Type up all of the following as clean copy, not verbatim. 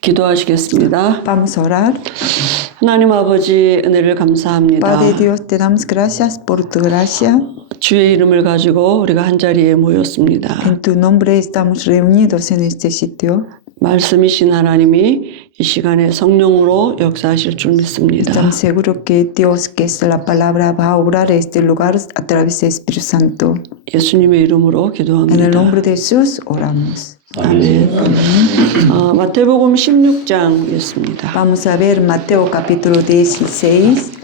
기도하시겠습니다. Vamos a orar. 하나님 아버지 은혜를 감사합니다. Padre Dios, te damos gracias por tu gracia. 주의 이름을 가지고 우리가 한자리에 모였습니다. En tu nombre estamos reunidos en este sitio. 말씀이신 하나님이 이 시간에 성령으로 역사하실 줄 믿습니다. Estamos seguros que Dios, que es la palabra, va a obrar este lugar a través del Espíritu Santo. 예수님의 이름으로 En el 기도합니다. nombre de Jesús oramos. 아멘. 마태복음 16장 있습니다. Vamos a ver Mateo capítulo 16.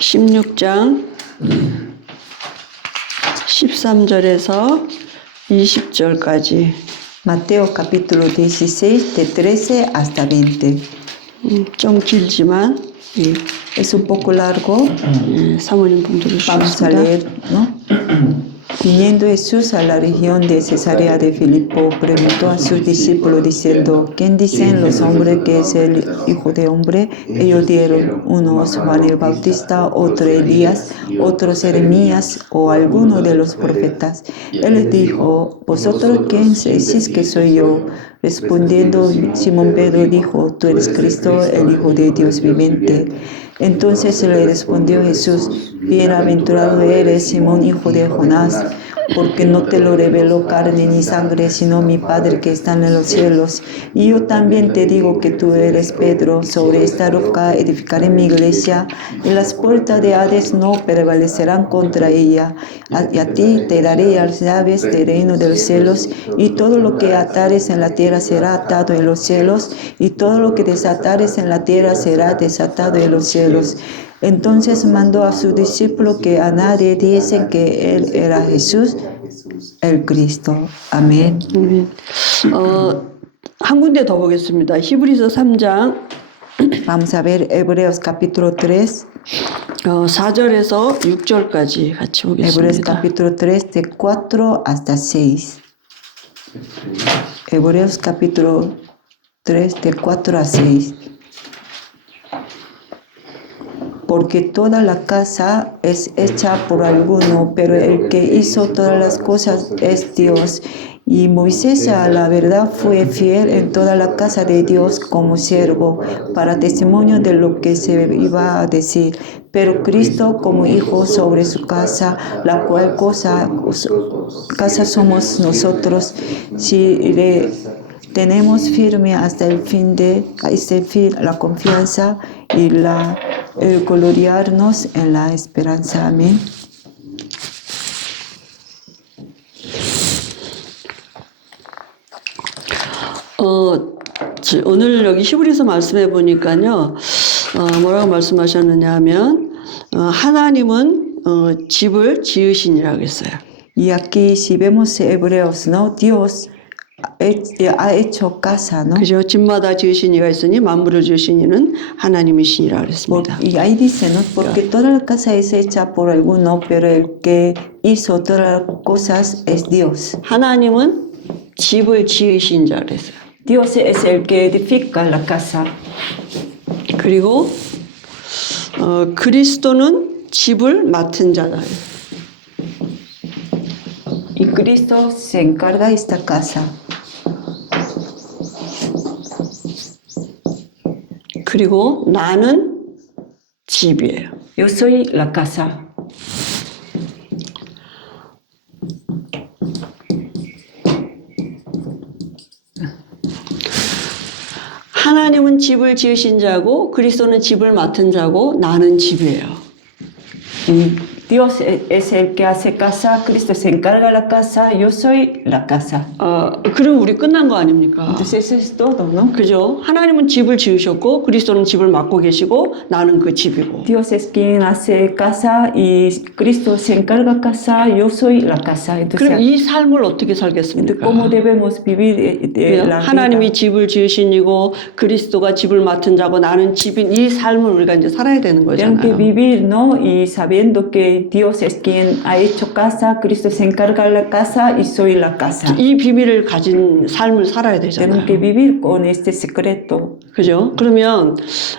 16장 13절에서 20절까지 Mateo capítulo 16, de 13 hasta 20. 좀 길지만 Es un poco largo. 사모님 분들을 Vamos a 주셨습니다. leer, ¿no? Viniendo Jesús a la región de Cesarea de Filipo, preguntó a sus discípulos diciendo: ¿Quién dicen los hombres que es el Hijo de Hombre? Ellos dieron, unos Juan el Bautista, otro Elías, otros Jeremías o alguno de los profetas. Él les dijo: ¿Vosotros quién decís que soy yo? Respondiendo, Simón Pedro dijo: Tú eres Cristo, el Hijo de Dios viviente. Entonces le respondió Jesús: Bienaventurado eres, Simón, hijo de Jonás, porque no te lo reveló carne ni sangre, sino mi Padre que está en los cielos. Y yo también te digo que tú eres Pedro, sobre esta roca edificaré mi iglesia, y las puertas de Hades no prevalecerán contra ella. Y a ti te daré las llaves del reino de los cielos, y todo lo que atares en la tierra será atado en los cielos, y todo lo que desatares en la tierra será desatado en los cielos. Entonces mandó a sus discípulos que a nadie diesen que él era Jesús, el Cristo. Amén. 한 군데 더 보겠습니다. 히브리서 3장 Vamos a ver Hebreos capítulo 3. 4절에서 6절까지 같이 Hebreos 보겠습니다. capítulo 3 de 4 hasta 6. Hebreos capítulo 3 de 4 a 6. Porque toda la casa es hecha por alguno, pero el que hizo todas las cosas es Dios. Y Moisés a la verdad fue fiel en toda la casa de Dios como siervo, para testimonio de lo que se iba a decir. Pero Cristo como hijo sobre su casa, la cual casa somos nosotros, si le tenemos firme hasta el fin la confianza y el gloriarnos en la esperanza. Amén. 오늘 여기 히브리서 말씀해 보니까요, 뭐라고 말씀하셨느냐 하면, 하나님은 집을 지으시니라고 했어요. Y aquí si vemos Hebreos, ¿no? Dios ha hecho casa, ¿no? 그죠? 집마다 지으신 이가 있으니 만물을 지으신 이는 하나님이시니라 그랬습니다. Y ahí dice, ¿no? Porque toda la casa es hecha por alguno, pero el que hizo todas las cosas es Dios. 하나님은 집을 지으신 자 그랬어요. Dios es el que edifica la casa. 그리고 그리스도는 집을 맡은 자다. Y Cristo se encarga de esta casa. 그리고 나는 집이에요. Yo soy la casa. 하나님은 집을 지으신 자고 그리스도는 집을 맡은 자고 나는 집이에요. Dios es el que hace casa, Cristo se encarga de la casa, yo soy la casa. 그럼 우리 끝난 거 아닙니까? Entonces eso es todo, ¿no? 그죠? 하나님은 집을 지으셨고 그리스도는 집을 맡고 계시고 나는 그 집이고. Dios es quien hace casa y Cristo se encarga casa, yo soy la casa. Entonces, 그럼 이 삶을 어떻게 살겠습니까? ¿cómo debemos vivir la vida? 하나님이 집을 지으시니고 그리스도가 집을 맡은 자고 나는 집인 이 삶을 우리가 이제 살아야 되는 Tenemos que 거잖아요. vivir, ¿no? Y sabiendo que Dios es quien ha hecho casa, Cristo se encarga de la casa y soy la casa. 이 비밀을 가진 삶을 살아야 Tenemos 되잖아요. que vivir con este secreto. 그죠? 그러면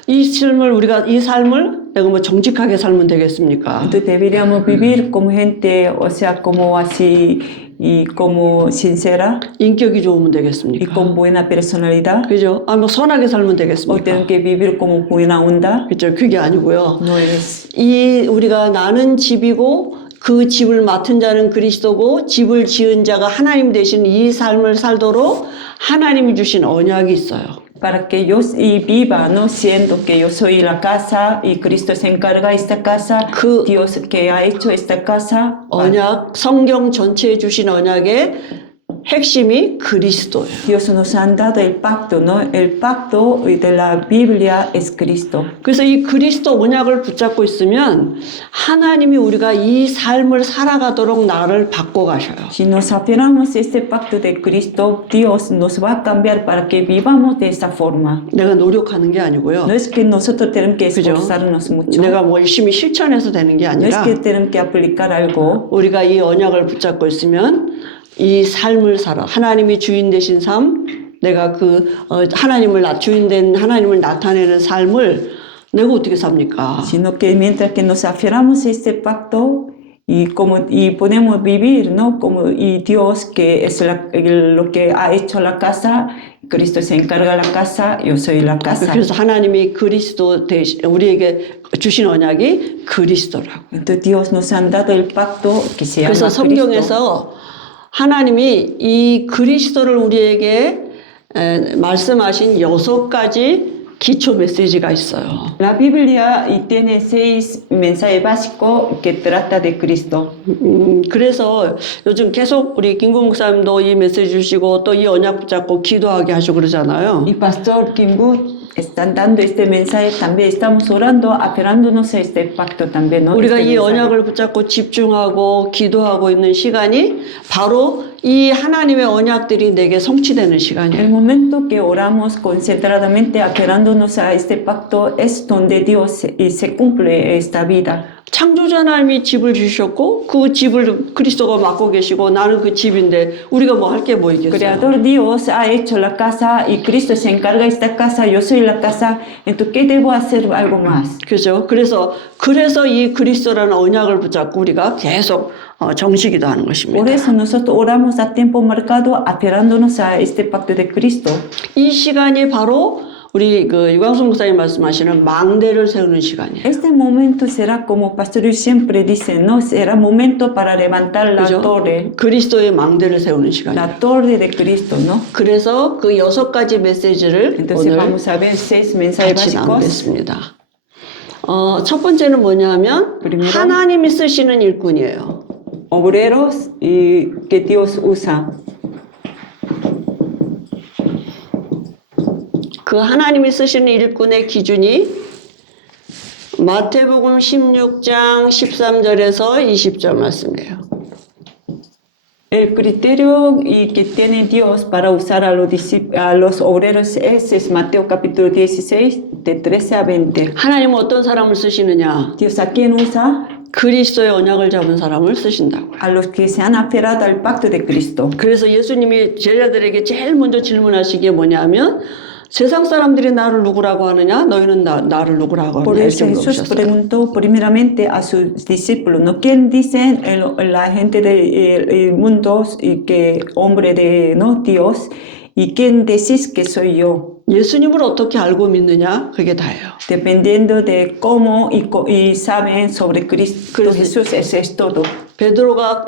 이 삶을 내가 뭐 정직하게 살면 되겠습니까? Entonces deberíamos vivir como gente, o sea, como así y como sincera 인격이 좋으면 y 되겠습니까? con buena personalidad. 그죠? 아, 뭐 선하게 살면 O 되겠습니까? tengo que vivir como buena onda. 그죠? 그게 아니고요. No es. 이 우리가 나는 집이고 그 집을 맡은 자는 그리스도고 집을 지은 자가 하나님 되신 이 삶을 살도록 하나님이 주신 언약이 있어요. Para que yo viva, no siento que yo soy la casa y Cristo se encarga de esta casa, 그 Dios que ha hecho esta casa. 언약, 성경 전체에 주신 언약의 핵심이 그리스도예요. Dios nos ha dado el pacto, ¿no? El pacto de la Biblia es Cristo. 그래서 이 그리스도 언약을 붙잡고 있으면 하나님이 우리가 이 삶을 살아가도록 나를 바꿔 가셔요. Si nos aferramos a este pacto de Cristo, Dios nos va a cambiar para que vivamos de esa forma. 내가 노력하는 게 아니고요. No es que nosotros tenemos que 그죠? esforzarnos mucho. 내가 뭐 열심히 실천해서 되는 게 No es 아니라 que tenemos que aplicar algo. 우리가 이 언약을 붙잡고 있으면 이 삶을 살아. 하나님이 주인 되신 삶, 내가 주인 된 하나님을 나타내는 삶을 내가 어떻게 삽니까? Sino que mientras que nos aferramos a este pacto y podemos vivir, ¿no? Como y Dios que es lo que ha hecho la casa, Cristo se encarga de la casa, yo soy la casa. 그래서 하나님이 그리스도 대신 우리에게 주신 언약이 그리스도라고. Entonces Dios nos ha dado el pacto que se llama 그래서 Cristo. 성경에서 하나님이 이 그리스도를 우리에게 말씀하신 6가지 기초 메시지가 있어요. La Biblia tiene 6 mensajes básicos que trata de Cristo. 그래서 요즘 계속 우리 김구 목사님도 이 메시지 주시고 또 이 언약 붙잡고 기도하게 하시고 그러잖아요. Y Pastor Kimbu están dando este mensaje también. Estamos orando, aferrándonos a este pacto también, ¿no? 우리가 Este 이 mensaje. 언약을 붙잡고 집중하고 기도하고 있는 시간이 바로 이 하나님의 언약들이 내게 성취되는 시간이에요. El momento que oramos concentradamente, aferrándonos a este pacto, es donde Dios se cumple esta vida. 창조자 하나님이 집을 주셨고 그 집을 그리스도가 맡고 계시고 나는 그 집인데 우리가 뭐 할 게 뭐 있겠어요? Creador Dios ha hecho la casa y Cristo se encarga de esta casa, yo soy la casa, entonces ¿qué debo hacer algo más? 그죠? 그래서 이 그리스도라는 언약을 붙잡고 우리가 계속 정식기도 하는 것입니다. Por eso nosotros oramos a tiempo marcado, aferrándonos a este pacto de Cristo. 이 시간이 바로 우리 유광수 목사님 말씀하시는 망대를 세우는 시간이에요. Este momento será como Pastor siempre dice, no será momento para levantar la 그죠? torre, 그리스도의 망대를 세우는 시간이에요. la torre de Cristo, ¿no? 그래서 그 6가지 메시지를 Entonces 오늘 vamos a ver 6 mensajes 같이 básicos. 나누겠습니다. 첫 번째는 뭐냐면 Primero. 하나님이 쓰시는 일꾼이에요. Obreros y que Dios usa. 그 하나님이 쓰시는 일꾼의 기준이 마태복음 16장 13절에서 20절 말씀이에요. El criterio que tiene Dios para usar a los obreros es Mateo capítulo 16, de 13 a 20. 하나님은 어떤 사람을 쓰시느냐? Dios a quién usa? 그리스도의 언약을 잡은 사람을 쓰신다고요. A los que se han aferrado al pacto de Cristo. 그래서 예수님이 제자들에게 제일 먼저 질문하시기에 뭐냐면 세상 사람들이 나를 누구라고 하느냐? 너희는 나를 누구라고 Por 하느냐? eso 이렇게 Jesús 물어보셨어요. preguntó primeramente a sus discípulos, ¿no? ¿Quién dicen la gente del mundo y que hombre de no Dios? ¿Y quién decís que soy yo? 예수님을 어떻게 알고 믿느냐? 그게 다예요. Dependiendo de cómo y saben sobre Cristo Jesús, eso es todo. 베드로가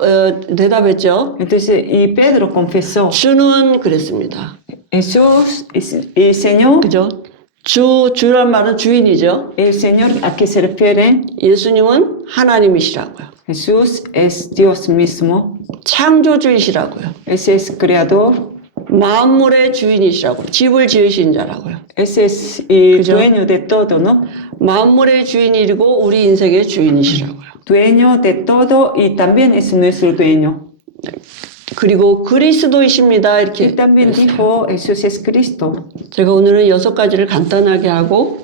대답했죠. Entonces, y Pedro confesó, 주는 그랬습니다. Jesús, el Señor, 그죠? 주란 말은 주인이죠. el Señor a qué se refiere, 예수님은 하나님이시라고요. Jesús es Dios mismo, 창조주이시라고요. ese es creador, 만물의 주인이시라고요. 집을 지으신 자라고요. ese es el 그죠? dueño de todo, ¿no? 만물의 주인이고 우리 인생의 주인이시라고요. Dueño de todo y también es nuestro dueño. 그리고 그리스도이십니다. 이렇게 Y también dijo, Jesús es Cristo. 제가 오늘은 6가지를 간단하게 하고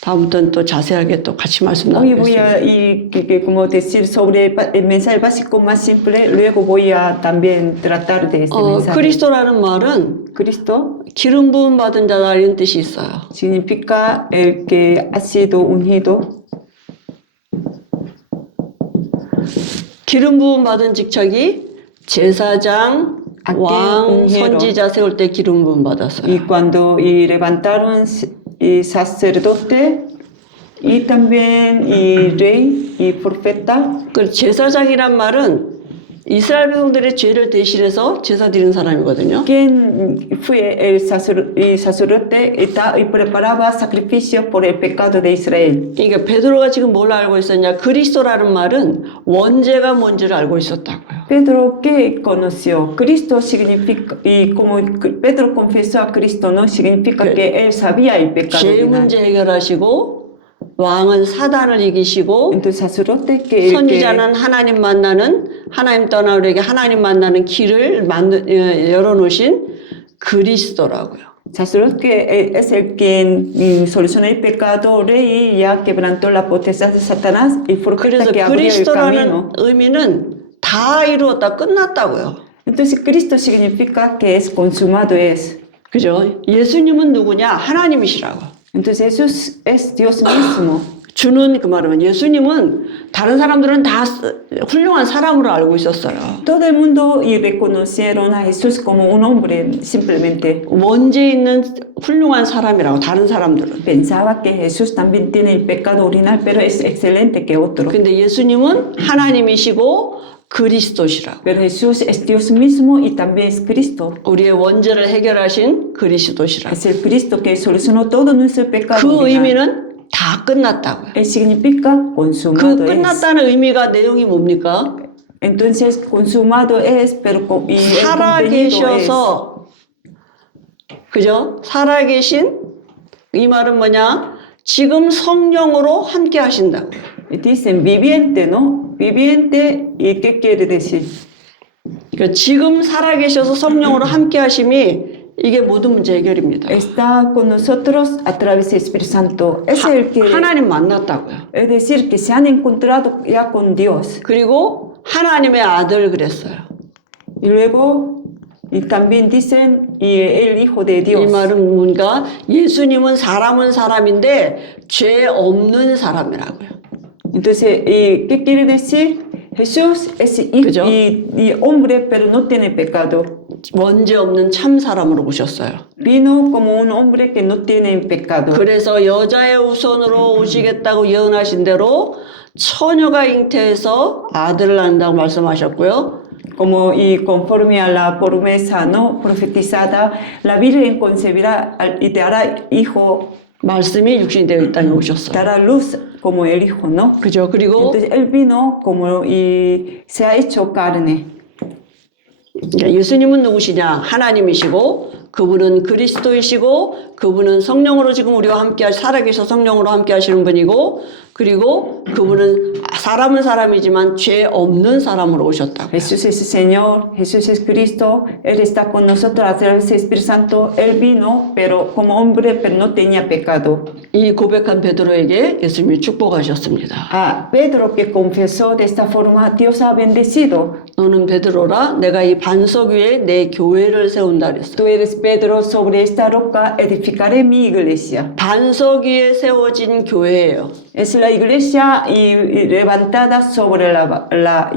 다음부터는 또 자세하게 또 같이 말씀 Hoy voy 나누겠습니다. a como decir sobre el mensaje básico más simple, luego voy a también tratar de este mensaje. 그리스도라는 말은 Cristo 기름 부음 받은 자다 이런 뜻이 있어요. significa el que ha sido ungido. 기름 부음 받은 직책이 제사장, 왕, ungieron. 선지자 세울 때 기름 부음 받았어요. Y cuando levantaron y sacerdote y también y rey y profeta, 그 제사장이란 말은 이스라엘 백성들의 죄를 대신해서 제사 드리는 사람이거든요. quien fue el sacerdote y preparaba sacrificios por el pecado de Israel. 그러니까 베드로가 지금 뭘 알고 있었냐? 그리스도라는 말은 원죄가 뭔지를 알고 있었다고요. Pedro que conoció Cristo significa y como Pedro confesó a Cristo no significa que él sabía el pecado. 죄 문제 해결하시고 왕은 사단을 이기시고 Entonces sacerdote que 선지자는 하나님 만나는 하나님 떠나 우리에게 하나님 만나는 길을 열어놓으신 그리스도라고요. sacerdote que es el quien solucionó el pecado rey y ya quebrantó la potestad de Satanás y profeta 그래서 que abrió el camino. 그리스도라는 의미는 다 이루었다 끝났다고요. Entonces Cristo significa que es consumado es. 그죠? 예수님은 누구냐? 하나님이시라고. Entonces Jesús es Dios mismo. 주는 그 말은 예수님은 다른 사람들은 다 훌륭한 사람으로 알고 있었어요. Todo el mundo y reconocieron a Jesús como un hombre simplemente. 원죄 있는 훌륭한 사람이라고 다른 사람들은. Pensaba que Jesús también tiene el pecado original, pero es excelente que otro. 근데 예수님은 하나님이시고 그리스도시라고. Pero Jesús es Dios mismo y también es Cristo. 우리의 원죄를 해결하신 그리스도시라고. Es el Cristo que solucionó todo nuestro pecado 그 original. 의미는 다 끝났다고요. Significa 그 consumado es. 끝났다는 의미가 내용이 뭡니까? Entonces consumado es, pero y el contenido es. 살아계셔서 그죠? 살아계신 이 말은 뭐냐? 지금 성령으로 함께 하신다고. Dicen viviente, ¿no? Viviente, ¿y qué quiere decir? 그러니까 지금 살아계셔서 성령으로 함께 하심이 이게 모든 문제 해결입니다. Está con nosotros a través del Espíritu Santo. Es el que, 하나님 만났다고요. es decir, que se han encontrado ya con Dios. 그리고 하나님의 아들 그랬어요. Y luego, y también dicen, y el Hijo de 이 Dios. 말은 뭔가 예수님은 사람은 사람인데 죄 없는 사람이라고요. Entonces, ¿qué quiere decir? Jesús es ¿K죠? y hombre, pero no tiene pecado. 원죄 없는 참 사람으로 오셨어요. Vino como un hombre que no tiene pecado. 그래서 여자의 후손으로 오시겠다고 예언하신 대로 처녀가 잉태해서 아들을 낳는다고 말씀하셨고요. Como y conforme a la promesa no profetizada, la Virgen concebirá y te hará hijo, 말씀이 육신이 되어 이 땅에 te 오셨어요. hará luz como el hijo, ¿no? 그죠? 그리고 Entonces él vino como y se ha hecho carne. 예수님은 누구시냐? 하나님이시고 그분은 그리스도이시고 그분은 성령으로 지금 우리와 함께 살아계셔 성령으로 함께 하시는 분이고 그리고 그분은 사람은 사람이지만 죄 없는 사람으로 오셨다고. Jesús es Señor, Jesús es Cristo, Él está con nosotros a través del Espíritu Santo. Él vino, pero como hombre, pero no tenía pecado. 이 고백한 베드로에게 예수님이 축복하셨습니다. A Pedro que confesó de esta forma, Dios ha bendecido. 너는 베드로라 내가 이 반석 위에 내 교회를 세운다 그랬어. Tú eres Pedro, sobre esta roca edificaré mi iglesia. 반석 위에 세워진 교회예요. Es la iglesia y levantada sobre la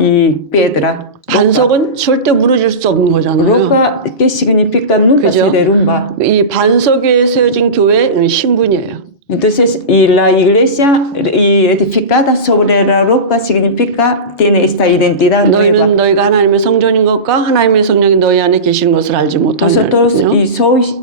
piedra. 반석은 절대 무너질 수 없는 거잖아요. Roca, ¿qué significa? Nunca ¿K죠? se derrumba. 이 반석 위에 세워진 교회는 신분이에요. Entonces, y la iglesia y edificada sobre la roca significa, tiene esta identidad nueva. 너희는 너희가 하나님의 성전인 것과 하나님의 성령이 너희 안에 계시는 것을 알지 Vosotros 못한다.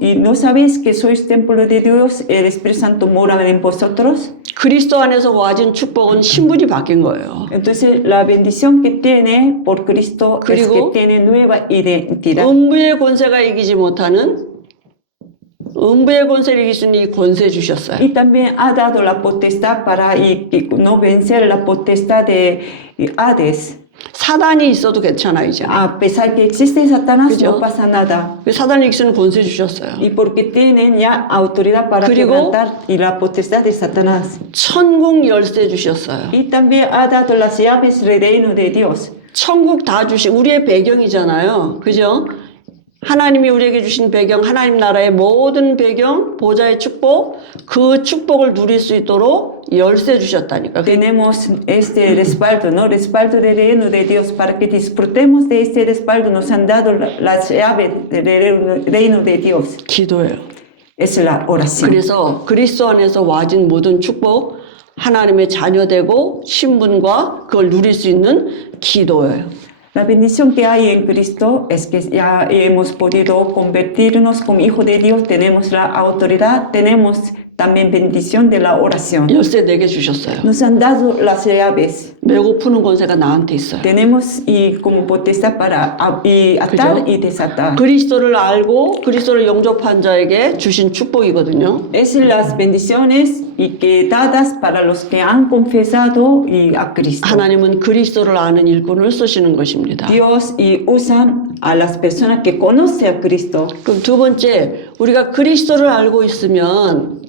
y no sabéis que sois templo de Dios, el Espíritu Santo mora en vosotros. 그리스도 안에서 와진 축복은 신분이 바뀐 거예요. Entonces, la bendición que tiene por Cristo es que 그리고 tiene nueva identidad. 음부의 권세가 이기지 못하는 음부의 권세를 이길 수 있는 이 권세 주셨어요. Y también ha dado la potestad para no vencer la potestad de Hades. 사단이 있어도 괜찮아 이제. A pesar que existe Satanás, ¿K죠? no pasa nada. 사단을 이길 수 있는 권세 주셨어요. Y porque tienen ya autoridad para 그리고 quebrantar y la potestad de Satanás. 천국 열쇠 주셨어요. Y también ha dado las llaves del reino de Dios. 천국 다 주신 우리의 배경이잖아요. 그죠? 하나님이 우리에게 주신 배경, 하나님 나라의 모든 배경, 보좌의 축복, 그 축복을 누릴 수 있도록 열쇠 주셨다니까. Tenemos este respaldo, ¿no? Respaldo del reino de Dios. Para que disfrutemos de este respaldo, nos han dado las llaves del reino de Dios. 기도예요. Es la oración. 그래서 그리스도 안에서 와진 모든 축복, 하나님의 자녀되고 신분과 그걸 누릴 수 있는 기도예요. La bendición que hay en Cristo es que ya hemos podido convertirnos como hijos de Dios, tenemos la autoridad, tenemos también bendición de la oración. 열쇠 4개 주셨어요. Nos han dado las llaves. 메고 푸는 권세가 나한테 있어요. Tenemos y como potestad para atar y desatar. 그리스도를 알고 그리스도를 영접한 자에게 주신 축복이거든요. Es las bendiciones y que dadas para los que han confesado y a Cristo. 하나님은 그리스도를 아는 일꾼을 쓰시는 것입니다. Dios y usan a las personas que conocen a Cristo. 그럼 두 번째, 우리가 그리스도를 알고 있으면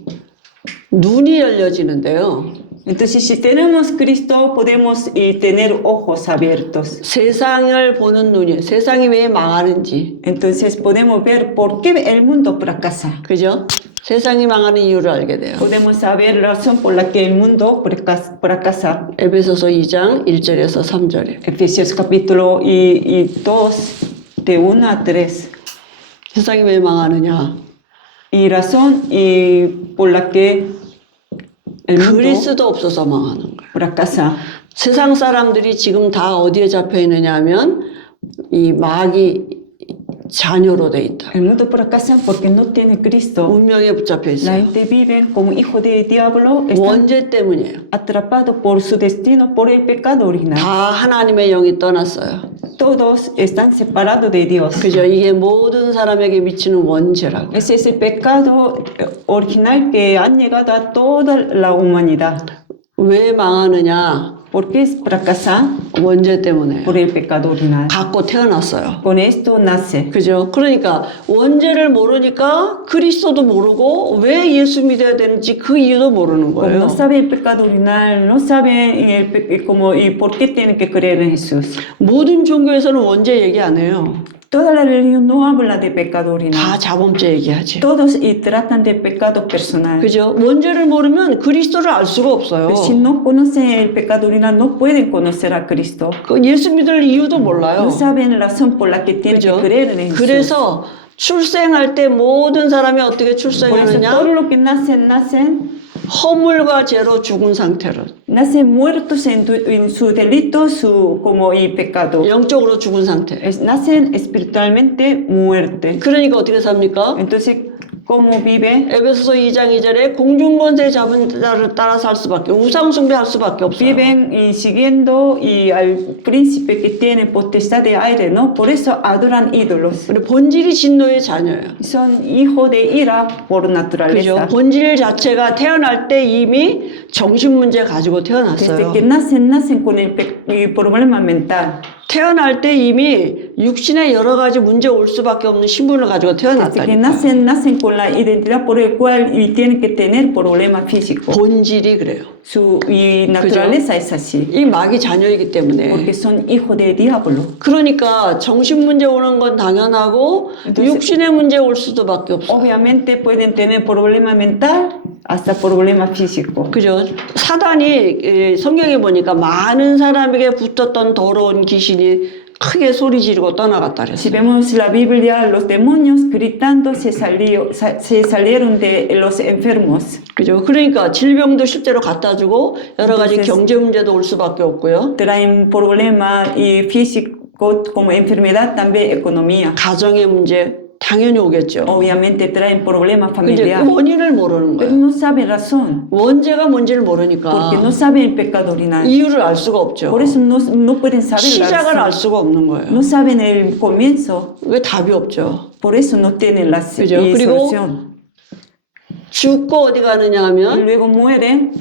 눈이 열려지는데요. Entonces, si tenemos Cristo, podemos tener ojos abiertos. 세상을 보는 눈이, 세상이 왜 망하는지, Entonces, podemos ver por qué el mundo fracasa. 그죠? 세상이 망하는 이유를 알게 돼요. Podemos saber la razón por la que el mundo fracasa. 에베소서 2장 1절에서 3절에. Efesios capítulo 2, de 1 a 3. 세상이 왜 망하느냐? Y razón y por la que el mundo 그리스도 없어서 망하는 거예요. fracasa. 세상 사람들이 지금 다 어디에 잡혀 있느냐 하면 이 마귀 자녀로 돼 있다. El mundo fracasa porque no tiene Cristo. 운명에 붙잡혀 La 있어요. gente vive como hijo de diablo, están 원죄 때문이에요. atrapados por su destino, por el pecado original. 다 하나님의 영이 떠났어요. Todos están separados de Dios. 그죠? 이게 모든 사람에게 미치는 원죄라고. Ese es el pecado original que han llegado a toda la humanidad. 왜 망하느냐? ¿Por qué fracasa? 원죄 때문에. Por el pecado original. 갖고 태어났어요. Con esto nace. 그죠? 그러니까 원죄를 모르니까 그리스도도 모르고 왜 예수 믿어야 되는지 그 이유도 모르는 Como 거예요. no sabe el pecado original, no sabe como, y por qué tiene que creer en Jesús. 모든 종교에서는 원죄 얘기 안 해요. Toda la religión no habla de pecado original. 다 자범죄 얘기하지. Todos y tratan de pecado personal. 그죠? 원죄를 모르면 그리스도를 알 수가 없어요. Pero si no conocen el pecado original, no pueden conocer a Cristo. 그 예수 믿을 이유도 몰라요. No saben la razón por la que tienen 그죠? que creer en Jesús. 그래서 출생할 때 모든 사람이 어떻게 Por eso 출생하느냐? todos los que nacen 허물과 죄로 죽은 상태로 muertos en su delito, como y pecado. 영적으로 죽은 상태. Nacen espiritualmente muerte. 그러니까 어떻게 삽니까? Entonces, ¿cómo vive? 에베소서 2장 2절에 공중권세 잡은 자를 따라 살 수밖에, 우상 숭배할 수밖에 없어요. Viven y siguiendo y al príncipe que tiene potestad de aire, ¿no? Por eso adoran ídolos. 우리 본질이 진노의 자녀예요. Son hijos de ira por 그죠? naturaleza. 본질 자체가 태어날 때 이미 정신 문제 가지고 Desde 태어났어요. que nacen con el problema mental. 태어날 때 이미 육신에 여러 가지 문제 올 수밖에 없는 신분을 가지고 Desde que 태어났다니까. nacen con la identidad por el cual y tienen que tener problemas físicos. 본질이 그래요. Su naturaleza es así. 이 마귀 자녀이기 때문에. Porque son hijos de diablo. 그러니까 정신 문제 오는 건 당연하고 육신의 문제 올 수도밖에 없어요. Obviamente pueden tener problema mental hasta problema físico. 그죠? 사단이 성경에 보니까 많은 사람에게 붙었던 더러운 귀신이 크게 소리 지르고 떠나갔다 Si 그랬어요. vemos la Biblia, los demonios gritando se salieron de los enfermos. 그죠? 그러니까 질병도 실제로 갖다 주고 여러 가지 경제 문제도 올 수밖에 없고요. Traen problemas y físicos como enfermedad, también economía. 가정의 문제 당연히 오겠죠. Obviamente traen problemas 근데 familiares. 원인을 모르는 Pero 거예요. no saben razón. 원죄가 뭔지를 Porque 모르니까 no saben el pecado original. 이유를 알 수가 없죠. Por eso no pueden saber la 시작을 알 razón. 수가 없는 거예요. No saben el comienzo. 왜 답이 없죠. Por eso no tienen la 그죠? 그리고 solución. 죽고 어디 가느냐 Y 하면 luego mueren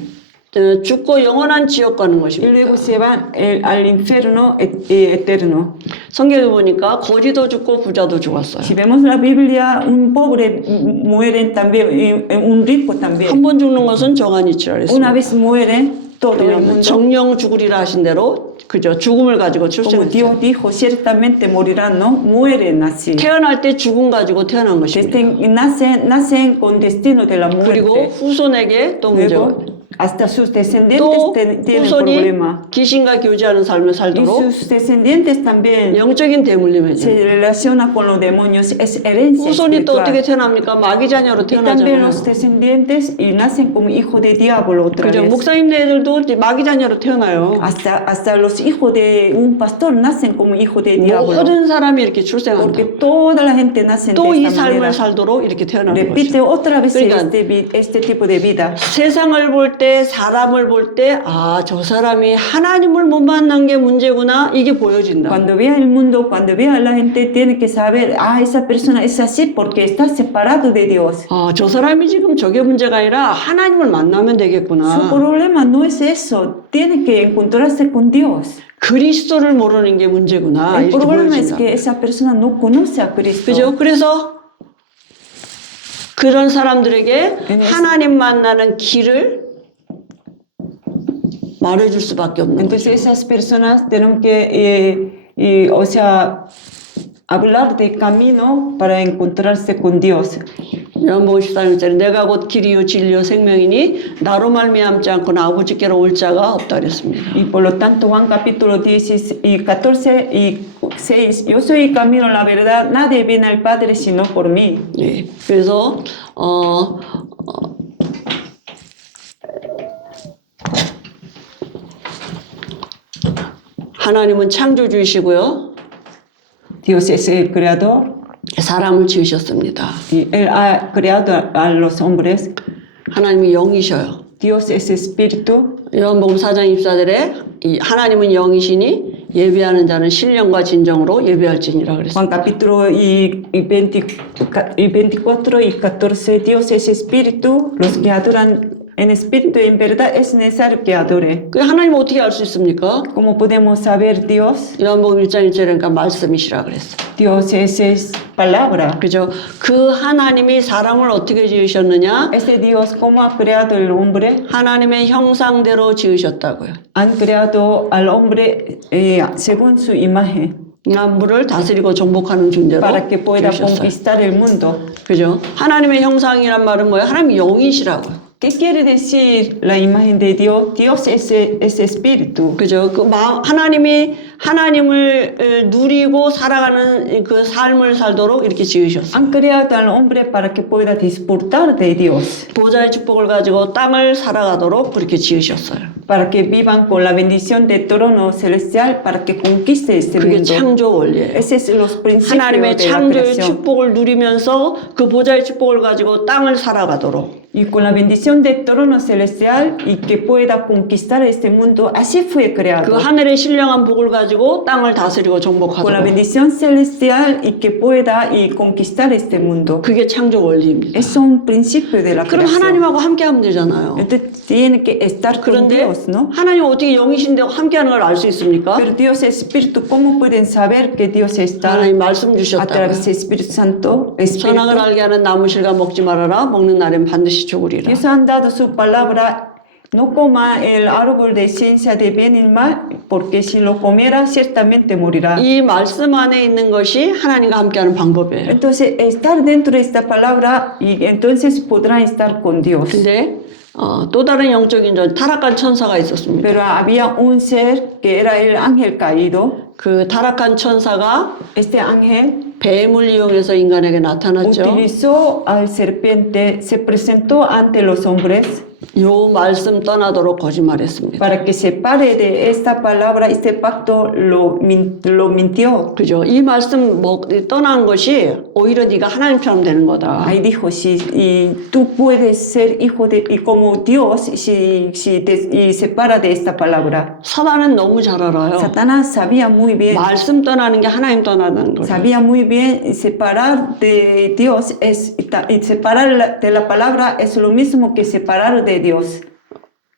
죽고 영원한 지옥 가는 y 것입니다. luego se van al infierno eterno. 성경에 보니까 거지도 죽고 부자도 죽었어요. Si vemos la Biblia, un pobre muere también, y un rico también. 한 번 죽는 것은 정한이치라 Una 그랬습니다. vez muere todo el mundo. 정령 죽으리라 하신 대로 그죠? 죽음을 가지고 Como 출생했어요. Dios dijo, ciertamente morirán, ¿no? Mueren así. 태어날 때 죽음 가지고 태어난 것입니다. Nacen con destino de la 그리고 muerte. 후손에게 또 문제 Luego, hasta sus descendientes 또 tienen 후손이 problema. 귀신과 교제하는 삶을 Y 살도록 sus descendientes también 영적인 대물림에 se relaciona con los demonios, es herencia 후손이 또 어떻게 espiritual. 태어납니까? 마귀 자녀로 Y también 태어나잖아요. los descendientes y nacen como hijos de diablo otra 그죠? vez. 목사님네 애들도 이제 마귀 자녀로 태어나요. Hasta los hijos de un pastor nacen como hijos de diablo. 모든 사람이 이렇게 출생한다. Porque toda la gente nace 또 de 이 esta manera. 삶을 살도록 이렇게 태어나는 Repite 거죠. otra vez 그러니까 este tipo de vida. 세상을 볼 때, 사람을 볼 때, 아, 저 사람이 하나님을 못 만난 게 문제구나, 이게 보여진다. Cuando vea el mundo, cuando vea a la gente, tiene que saber, esa persona es así porque está separado de Dios. 아, 저 사람이 지금 저게 문제가 아니라 하나님을 만나면 Su 되겠구나. problema no es eso, tiene que encontrarse con Dios. 그리스도를 모르는 게 문제구나, El 이렇게 problema es 보여진다. que esa persona no conoce a Cristo. 그죠? 그래서 그런 사람들에게 하나님 만나는 길을 말해줄 수밖에 없는 거죠. Entonces esas personas tienen que, o sea, hablar de camino para encontrarse con Dios. 요한복음 14절에 내가 곧 길이요 진리요 생명이니 나로 말미암지 않고는 아버지께로 올 자가 없다 그랬습니다. Y por lo tanto Juan capítulo 10 y 14 y 6, yo soy el camino, la verdad, nadie viene al Padre sino por mí. 예, 그래서 하나님은 창조주이시고요. Dios es el creador 사람을 지으셨습니다. y Él ha creado a los hombres. 하나님이 영이셔요. Dios es espíritu. 요한복음 4장 24절에 이 하나님은 영이시니 예배하는 자는 신령과 진정으로 예배할지니라 그랬습니다. Juan capítulo 24 y 14, Dios es espíritu, los que adoran en espíritu y en verdad es necesario que adore. 그 하나님 어떻게 알 수 있습니까? ¿Cómo podemos saber Dios? 요한복음 1장 1절이니까 말씀이시라 그랬어요. Dios es palabra. 그죠? 그 하나님이 사람을 어떻게 지으셨느냐? Este Dios, ¿cómo ha creado el hombre? 하나님의 형상대로 지으셨다고요. Han creado al hombre según su imagen 만물을 다스리고 정복하는 존재로 para que pueda 지으셨어요. conquistar el mundo. 그죠? 하나님의 형상이란 말은 뭐예요? 하나님이 영이시라고요. ¿Qué quiere decir la imagen de Dios? Dios es espíritu. 그죠? 그 하나님이 하나님을 누리고 살아가는 그 삶을 살도록 이렇게 지으셨어요. Han creado al hombre para que pueda disfrutar de Dios, 보좌의 축복을 가지고 땅을 살아가도록 그렇게 지으셨어요. para que vivan con la bendición del trono celestial, para que conquiste este 그게 mundo. 창조 원리예요. Ese es los principios 하나님의 de la 창조의 creación. 축복을 누리면서 그 보좌의 축복을 가지고 땅을 살아가도록 Y con la bendición del trono celestial y que pueda conquistar este mundo, así fue 그 creado. 하늘의 신령한 복을 가지고 땅을 다스리고 Con la 정복하도록 bendición celestial y que pueda conquistar este mundo. 그게 창조 원리입니다. Es un principio de la 그럼 creación. 하나님하고 함께 하면 되잖아요. Entonces tiene que estar con 그런데 Dios, ¿no? 하나님 어떻게 영이신데 함께 하는 걸 알 수 있습니까? Pero Dios es espíritu, ¿cómo pueden saber que Dios está 하나님 말씀 a 주셨다고요. través del Espíritu Santo? 선악을 알게 하는 나무 실과 먹지 말아라. 먹는 날엔 반드시 죽으리라. Dios ha dado su palabra, no coma el árbol de ciencia de bien y mal, porque si lo comiera ciertamente morirá. 이 말씀 안에 있는 것이 하나님과 함께하는 방법이에요. Entonces, estar dentro de esta palabra y entonces podrán estar con Dios. 근데 또 다른 영적인 타락한 천사가 있었습니다. Pero había un ser que era el ángel caído. 그 타락한 천사가 Este ángel 뱀을 이용해서 인간에게 나타났죠. utilizó al serpiente, se presentó ante los hombres 요 말씀 떠나도록 거짓말했습니다. para que se pare de esta palabra, este pacto lo mintió. 그죠? 이 말씀 떠난 것이 오히려 네가 하나님처럼 되는 거다. Ahí dijo, y tú puedes ser hijo de y como Dios si te separa de esta palabra. 사단은 너무 잘 알아요. Satanás sabía muy bien, 말씀 떠나는 게 하나님 떠나는 거예요. sabía muy bien separar de Dios y separar de la palabra es lo mismo que separar de Dios.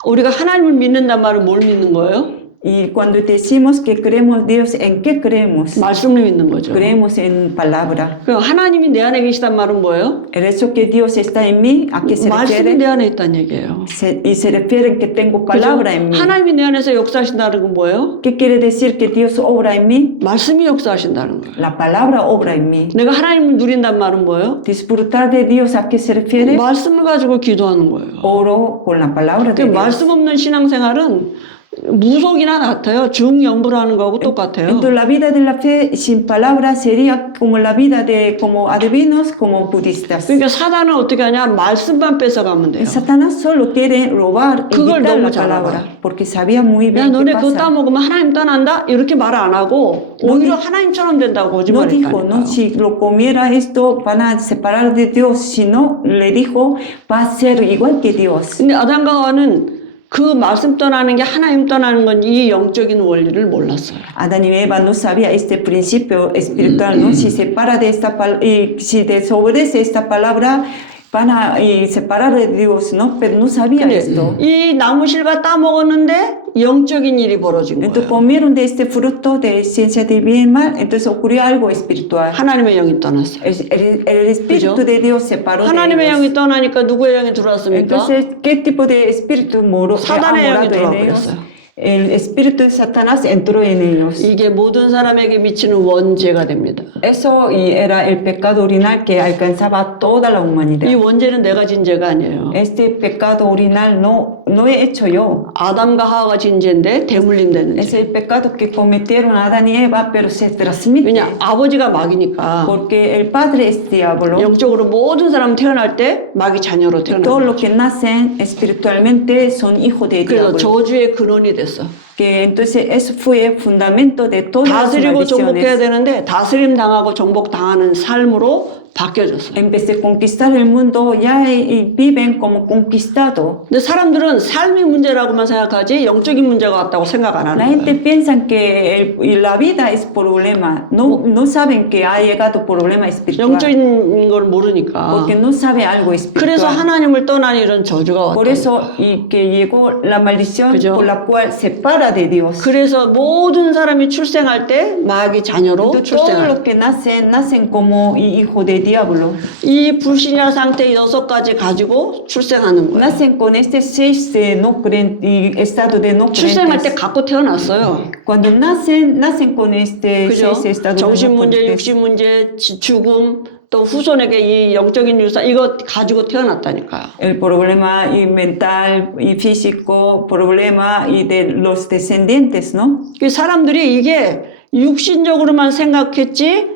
우리가 하나님을 믿는단 말은 뭘 믿는 거예요? Y cuando decimos que creemos en Dios, ¿en qué creemos? 말씀을 믿는 거죠. Creemos en palabra. 그 하나님이 내 안에 계시단 말은 뭐예요? El hecho que Dios está en mí, ¿a qué se 말씀이 refiere? 내 안에 있다는 얘기예요. Y se refiere que tengo 그죠? palabra en mí. 하나님이 내 안에서 역사하신다는 건 뭐예요? ¿Qué quiere decir que Dios obra en mí? 말씀이 역사하신다는 거예요. La palabra obra en mí. 내가 하나님을 누린단 말은 뭐예요? Disfrutar de Dios, ¿a qué se refiere? 말씀을 가지고 기도하는 거예요. Oro con la palabra 그 de Dios. 말씀 없는 신앙생활은 무속이나 같아요. 중염부로 하는 거하고 똑같아요. Entonces la vida de la fe sin palabra sería como la vida de como adivinos, como budistas. 그러니까 사단은 어떻게 하냐? 말씀만 뺏어가면 돼요. Satanás solo quiere robar, 그걸 evitar 너무 la 잘 palabra, 알아. porque sabía muy 야, bien qué 너네 그거 pasa. 따먹으면 하나님 떠난다? 이렇게 말 안 하고 오히려 하나님처럼 된다고 No 거짓말했다니까요. dijo, no, si lo comiera esto van a separar de Dios, sino le dijo, va a ser igual que Dios. 근데 아담과 하와는 그 말씀 떠나는 게 하나님 떠나는 건 이 영적인 원리를 몰랐어요. Adán y Eva no sabía este principio espiritual, ¿no? Si separa de esta y si desobedece esta palabra, van a separar de Dios, ¿no? Pero no sabía esto. 이 나무 실과 따먹었는데 영적인 일이 벌어진 Entonces 거예요. comieron de este fruto de ciencia de bien y mal, entonces ocurrió algo espiritual. 하나님의 영이 떠났어요. El espíritu 그죠? de Dios separó de 하나님의 ellos. 영이 떠나니까 누구의 영이 들어왔습니까? Entonces, ¿qué tipo de espíritu ha 사단의 영이 morado en ellos? 들어와버렸어요. El espíritu de Satanás entró en ellos. 이게 모든 사람에게 미치는 원죄가 됩니다. Eso era el pecado original que alcanzaba a toda la humanidad. 이 원죄는 내가 진 죄가 아니에요. Este pecado original no he hecho yo. 아담과 하와가 진 죄인데 대물림 되는 Es 죄. el pecado que cometieron Adán y Eva, pero se transmite. 왜냐 아버지가 마귀니까 Porque el padre es diablo. 영적으로 모든 사람 태어날 때 마귀 자녀로 Todos 태어나요. los que nacen espiritualmente son hijos de 그래서 diablo. 저주의 근원이 됐어. Que entonces eso fue el fundamento de todas las 다스리고 정복해야 maldiciones. 되는데 다스림 당하고 정복 당하는 삶으로 바뀌어졌어요. En vez de conquistar el mundo, ya viven como conquistados. 근데 사람들은 삶이 문제라고만 생각하지 영적인 문제가 왔다고 생각 안 La 하는 gente 거예요. piensa que la vida es problema. No saben que ha llegado problema espiritual. 영적인 걸 모르니까. Porque no sabe algo 그래서 espiritual. 하나님을 떠난 이런 저주가 Por 왔다. eso y que llegó la maldición 그죠? por la cual separa de Dios. 그래서 모든 사람이 출생할 때 마귀 자녀로 Entonces, todos 출생할 los que nacen como hijos de diablo. 이 불신자 상태 6가지 가지고 출생하는 거예요. Nacen con este 6 no estado de no 출생할 때 creyentes. 갖고 태어났어요. Cuando nacen con este 그죠? 6 estado de 정신 no 문제, creyentes. 육신 문제, 죽음, 또 후손에게 이 영적인 유산 이거 가지고 태어났다니까요. El problema y mental y físico, problema y de los descendientes, ¿no? 그 사람들이 이게 육신적으로만 생각했지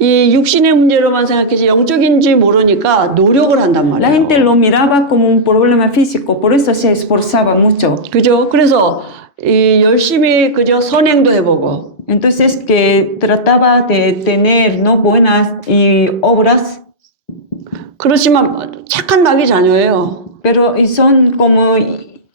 이 육신의 문제로만 생각했지 영적인지 모르니까 노력을 한단 La gente 말이에요. lo miraba como un problema físico, por eso se esforzaba mucho. 그죠? 그래서 이 열심히 그저 선행도 해보고 Entonces que trataba de tener no buenas y obras, 그렇지만 착한 마귀 자녀예요. pero son como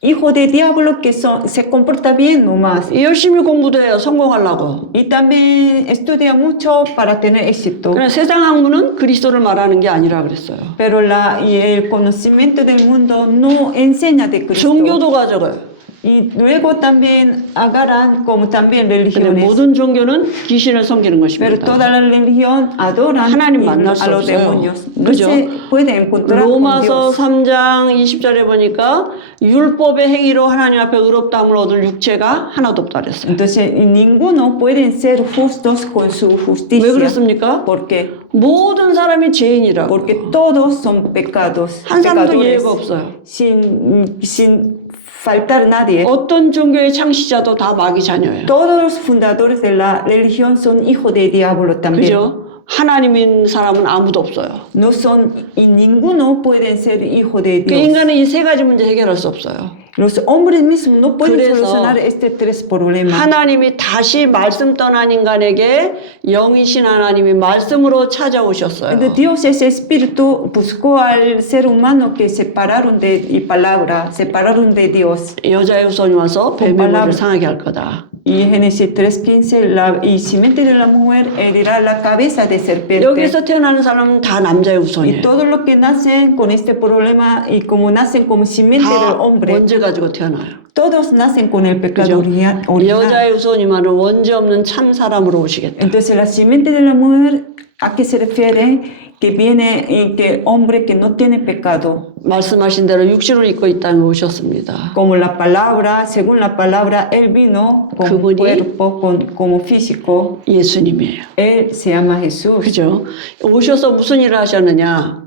hijos de diablo que se comporta bien nomás. 열심히 공부도 해요. 성공하려고. Y también estudia mucho para tener éxito. 그냥 세상 학문은 그리스도를 말하는 게 아니라 그랬어요. Pero el conocimiento del mundo no enseña de Cristo. 종교도 가져가요. Y luego también agarran como también 근데 religiones. 모든 종교는 귀신을 섬기는 Pero 것입니다. toda la religión adoran 하나님 만날 수 a los 없어요. demonios. No 그죠? se puede encontrar con 로마서 Dios. 3장 20절에 보니까 율법의 행위로 하나님 앞에 의롭다함을 얻을 육체가 하나도 없다 그랬어요. Entonces, ninguno pueden ser justos con su 왜 justicia. 그렇습니까? Porque 모든 사람이 죄인이라고. porque todos son pecados, 한 사람도 pecadores, 예외가 없어요. sin faltar nadie. 어떤 종교의 창시자도 다 마귀 자녀예요. Todos los fundadores de la religión son hijos de diablo también. 그죠? 하나님인 사람은 아무도 없어요. No son, y ninguno pueden ser hijo de 그 Dios. 인간은 이 세 가지 문제 해결할 수 없어요. Los hombres mismos no pueden 그래서 solucionar este tres problemas. 하나님이 다시 말씀 떠난 인간에게 영이신 하나님이 말씀으로 찾아오셨어요. Entonces, Dios, ese espíritu, buscó al ser humano que separaron de palabra, separaron de Dios. 여자의 후손이 와서 뱀의 머리를 상하게 할 거다. Y en Génesis 3:15, y simiente de la mujer herirá la cabeza de serpiente. 여기서 태어나는 사람은 다 남자의 Y 후손이에요. todos los que nacen con este problema y como nacen como simiente del 다 hombre, 원죄 가지고 태어나요. Todos nacen con el pecado 그죠? original. 여자의 후손이만은 원죄 없는 참 사람으로 오시겠다. Entonces la simiente de la mujer, ¿a qué se refiere? Que viene que hombre que no tiene pecado. 말씀하신 대로 육신을 입고 이 땅에 오셨습니다. Como la palabra, según la palabra, él vino con 그분이 cuerpo, como físico. 예수님이에요. Él se llama Jesús. 그죠? 오셔서 무슨 일을 하셨느냐?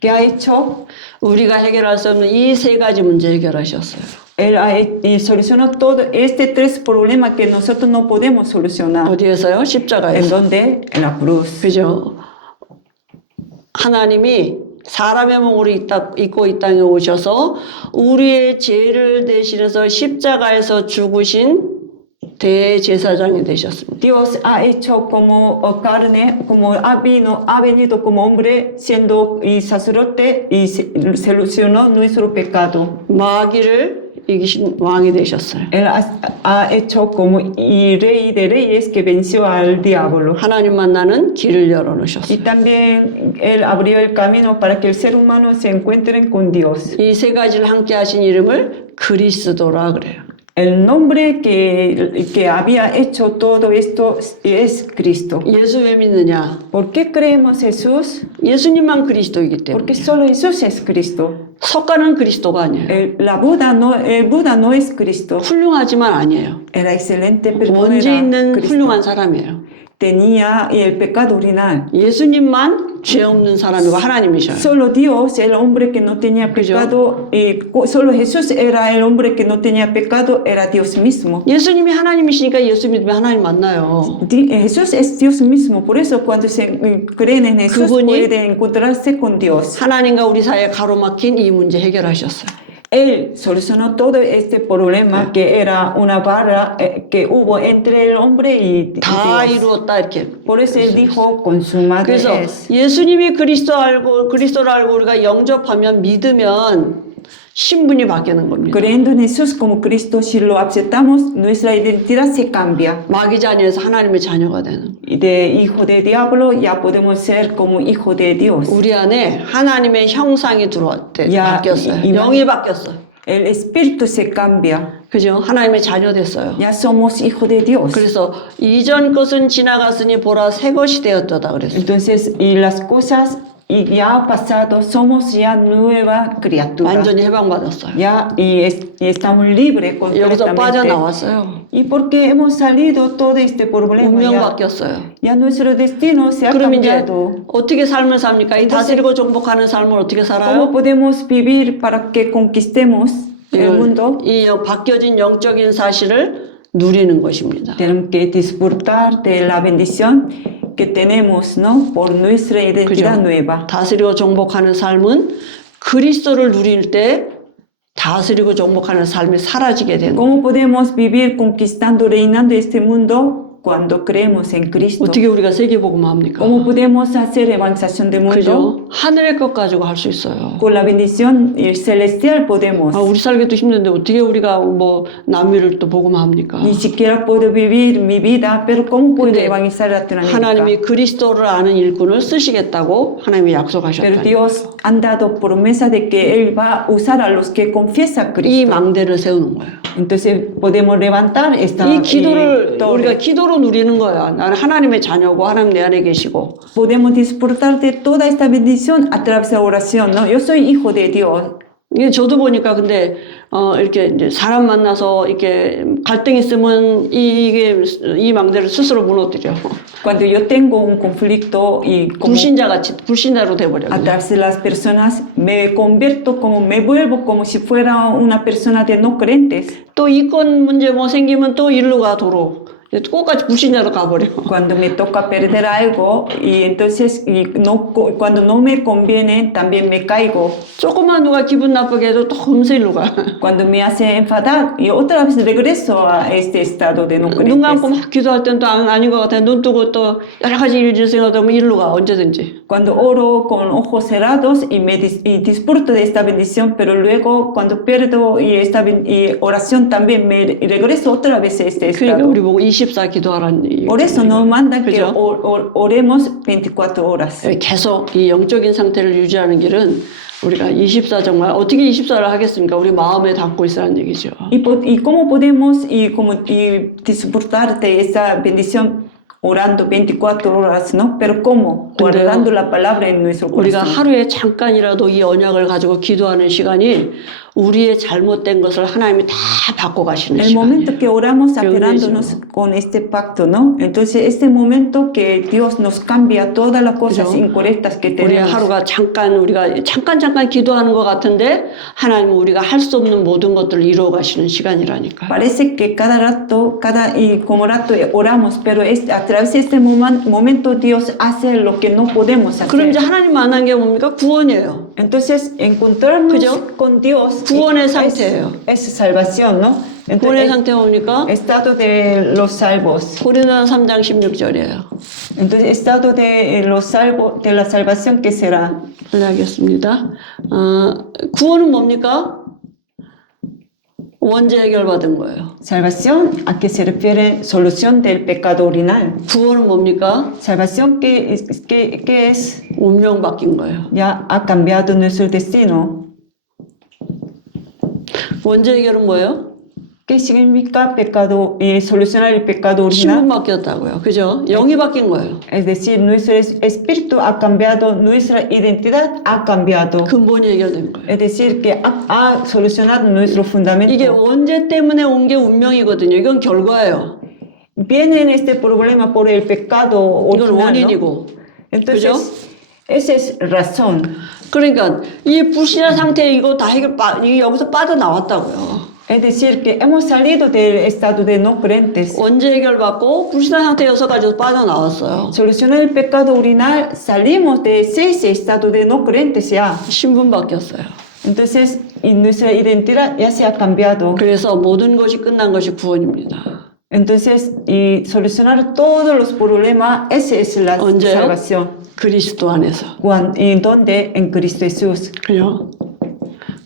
¿Qué ha hecho? 우리가 해결할 수 없는 이 세 가지 문제 해결하셨어요. Él y solucionó todo este tres problemas que nosotros no podemos solucionar. 어디에서요? ¿En 십자가에서. dónde? En la cruz. 그죠? 하나님이 사람의 몸으로 입고 이 땅에 오셔서 우리의 죄를 대신해서 십자가에서 죽으신 대제사장이 되셨습니다. Dios ha hecho como carne, como ha venido como hombre, siendo y sacerdote y solucionó nuestro pecado. 마귀를 이기신 왕이 되셨어요. Él ha hecho como y rey de reyes que venció al diablo. 하나님 만나는 길을 열어놓으셨어요. Y también Él abrió el camino para que el ser humano se encuentre con Dios. 이 세 가지를 함께 하신 이름을 그리스도라 그래요. El nombre que había hecho todo esto es Cristo. 예수 왜 믿느냐? ¿Por qué creemos Jesús? 예수님만 그리스도이기 때문에. Porque solo Jesús es Cristo. 석가는 그리스도가 아니에요. El Buda no es Cristo. 훌륭하지만 아니에요. Era excelente, pero no 원죄 era 있는 Cristo. 훌륭한 사람이에요. Tenía el pecado original. 예수님만 죄 없는 사람이고 하나님이셔요. Solo Dios, el hombre que no tenía pecado, y solo Jesús era el hombre que no tenía pecado, era Dios mismo. 예수님이 하나님이시니까 예수 믿으면 하나님 만나요. Jesús es Dios mismo, por eso cuando se creen en Jesús 그분이 pueden encontrarse con Dios. 하나님과 우리 사이에 가로막힌 이 문제 해결하셨어요. Él solucionó todo este problema que era una barra que hubo entre el hombre y 다 Dios. 이루었다 이렇게. Por eso él dijo consumado 그래서 es. 예수님이 그리스도를 알고 우리가 영접하면 믿으면 신분이 바뀌는 겁니다. Creyendo en Jesús como Cristo, si lo aceptamos, nuestra identidad se cambia. 마귀 자녀에서 하나님의 자녀가 되는. Y de hijo de diablo ya podemos ser como hijo de Dios. 우리 안에 하나님의 형상이 들어왔대. 야, 바뀌었어요. 이- 영이 바뀌었어요. El espíritu se cambia. 그죠? 하나님의 자녀 됐어요. Ya somos hijo de Dios. 그래서 이전 것은 지나갔으니 보라 새 것이 되었다 그랬어요. Entonces, y las cosas y ya ha pasado, somos ya nueva criatura. 완전히 해방받았어요. Ya y estamos libres 여기서 completamente. 빠져나왔어요. Y porque hemos salido todo este problema, 운명 ya, 바뀌었어요. ya nuestro destino se ha 그럼 이제 cambiado. 어떻게 삶을 삽니까? 이 다스리고 정복하는 삶을 어떻게 ¿Cómo 살아요? podemos vivir para que conquistemos el mundo? 이 바뀌어진 영적인 사실을 누리는 것입니다. Tenemos que disfrutar de la bendición que tenemos, ¿no? Por nuestra identidad 그죠? nueva. 다스리고 정복하는 삶은 그리스도를 누릴 때 다스리고 정복하는 삶이 사라지게 되는 거예요. ¿Cómo podemos vivir conquistando, reinando este mundo cuando creemos en Cristo? 어떻게 우리가 세계복음화 합니까? ¿Cómo podemos hacer evangelización del mundo? 그죠? 하늘의 것 가지고 할 수 있어요. Con la bendición celestial podemos. 아, 우리 살기도 힘든데 어떻게 우리가 뭐 남미를 또 복음화 합니까? Ni siquiera puedo vivir mi vida, pero ¿cómo puedo 근데 evangelizar Latinoamérica? 하나님이 그리스도를 아는 일꾼을 쓰시겠다고 하나님이 Pero 약속하셨다. Dios han dado promesa de que Él va a usar a los que confiesan a 이 Cristo. 망대를 세우는 거예요. Entonces podemos levantar esta 이 기도를 torre. 우리가 기도로 누리는 거야. 나는 하나님의 자녀고 하나님 내 안에 계시고. Podemos disfrutar de toda esta bendición a través de la oración, ¿no? Yo soy hijo de Dios. 이게 저도 보니까 근데 이렇게 이제 사람 만나서 이렇게 갈등 있으면 이 망대를 스스로 무너뜨려. Cuando yo tengo un conflicto y como 불신자로 돼버려. a través de las personas me convierto como me vuelvo como si fuera una persona de no creyentes. 또 이권 문제 뭐 생기면 또 일로 가 도로. 똑같이 불신자로 가버려. Cuando me toca perder algo y entonces cuando no me conviene también me caigo. 조금만 누가 기분 나쁘게 해도 또 금세 일로 가. Cuando me hace enfadar y otra vez regreso a este estado de no 눈 감고 creyentes. 막 기도할 땐 또 아닌 것 같아. 눈 뜨고 또 여러 가지 일들 생각하다 보면 일로 가. 언제든지. Cuando oro con ojos cerrados y disfruto de esta bendición, pero luego cuando pierdo y oración también me regreso otra vez a este 그러니까 estado. 우리 보고 이 24 기도하라는 얘기예요. Por eso nos mandan que 그죠? oremos 24 horas. 계속 이 영적인 상태를 유지하는 길은 우리가 24 정말 어떻게 24를 하겠습니까? 우리 마음에 담고 있으라는 얘기죠. Y cómo podemos y disfrutar de esa bendición orando 24 horas, ¿no? Pero ¿cómo? Guardando la palabra en nuestro 우리가 corazón. 하루에 잠깐이라도 이 언약을 가지고 기도하는 시간이 우리의 잘못된 것을 하나님이 다 바꿔 가시는 El 시간이에요. momento que oramos Pero aferrándonos eso. con este pacto, ¿no? Entonces, este momento que Dios nos cambia todas las cosas 그죠? incorrectas que 우리 tenemos. 하루가 우리가 잠깐 기도하는 것 같은데 하나님은 우리가 할 수 없는 모든 것들을 이루어 가시는 시간이라니까. Parece que cada rato, como rato oramos, pero a través de este momento Dios hace lo que no podemos 그럼 이제 hacer. 하나님 만난 게 뭡니까? 구원이에요. Entonces, encontrarnos 그죠? con Dios 구원의 상태예요. es salvación, ¿no? 구원의 Entonces, 상태 뭡니까? estado de los salvos. 고린도서 3장 16절이에요. Entonces, estado de los salvos, de la salvación, ¿qué será? 하겠습니다. 구원은 뭡니까? 원죄 해결받은 거예요. Salvación, ¿a qué se refiere? Solución del pecado original. 구원은 뭡니까? Salvación, ¿qué es? 운명 바뀐 거예요. Ya ha cambiado nuestro destino. 원죄 해결은 뭐예요? ¿Qué significa pecado y solucionar el pecado 신분 original? 바뀌었다고요. 그죠? 영이 바뀐 거예요. Es decir, nuestro espíritu ha cambiado, nuestra identidad ha cambiado. 근본이 해결된 거예요. Es decir, que ha solucionado nuestro 이게 fundamento. 원죄 때문에 온 게 운명이거든요. 이건 결과예요. Viene este problema por el pecado 이건 original, ¿no? 원인이고. Entonces, esa es razón. 그러니까 이 불신한 상태 이거 다 이게 여기서 빠져나왔다고요. Es decir, que hemos salido del estado de no creyentes. 원죄 해결받고 불신한 상태 여섯 가지에서 빠져나왔어요. Solucionar el pecado original, salimos de ese estado de no creyentes ya. 신분 바뀌었어요. Entonces, y nuestra identidad ya se ha cambiado. 그래서 모든 것이 끝난 것이 구원입니다. Entonces, y solucionar todos los problemas, esa es la 언제요? salvación. 그리스도 안에서. ¿En dónde? En Cristo Jesús. 그래요?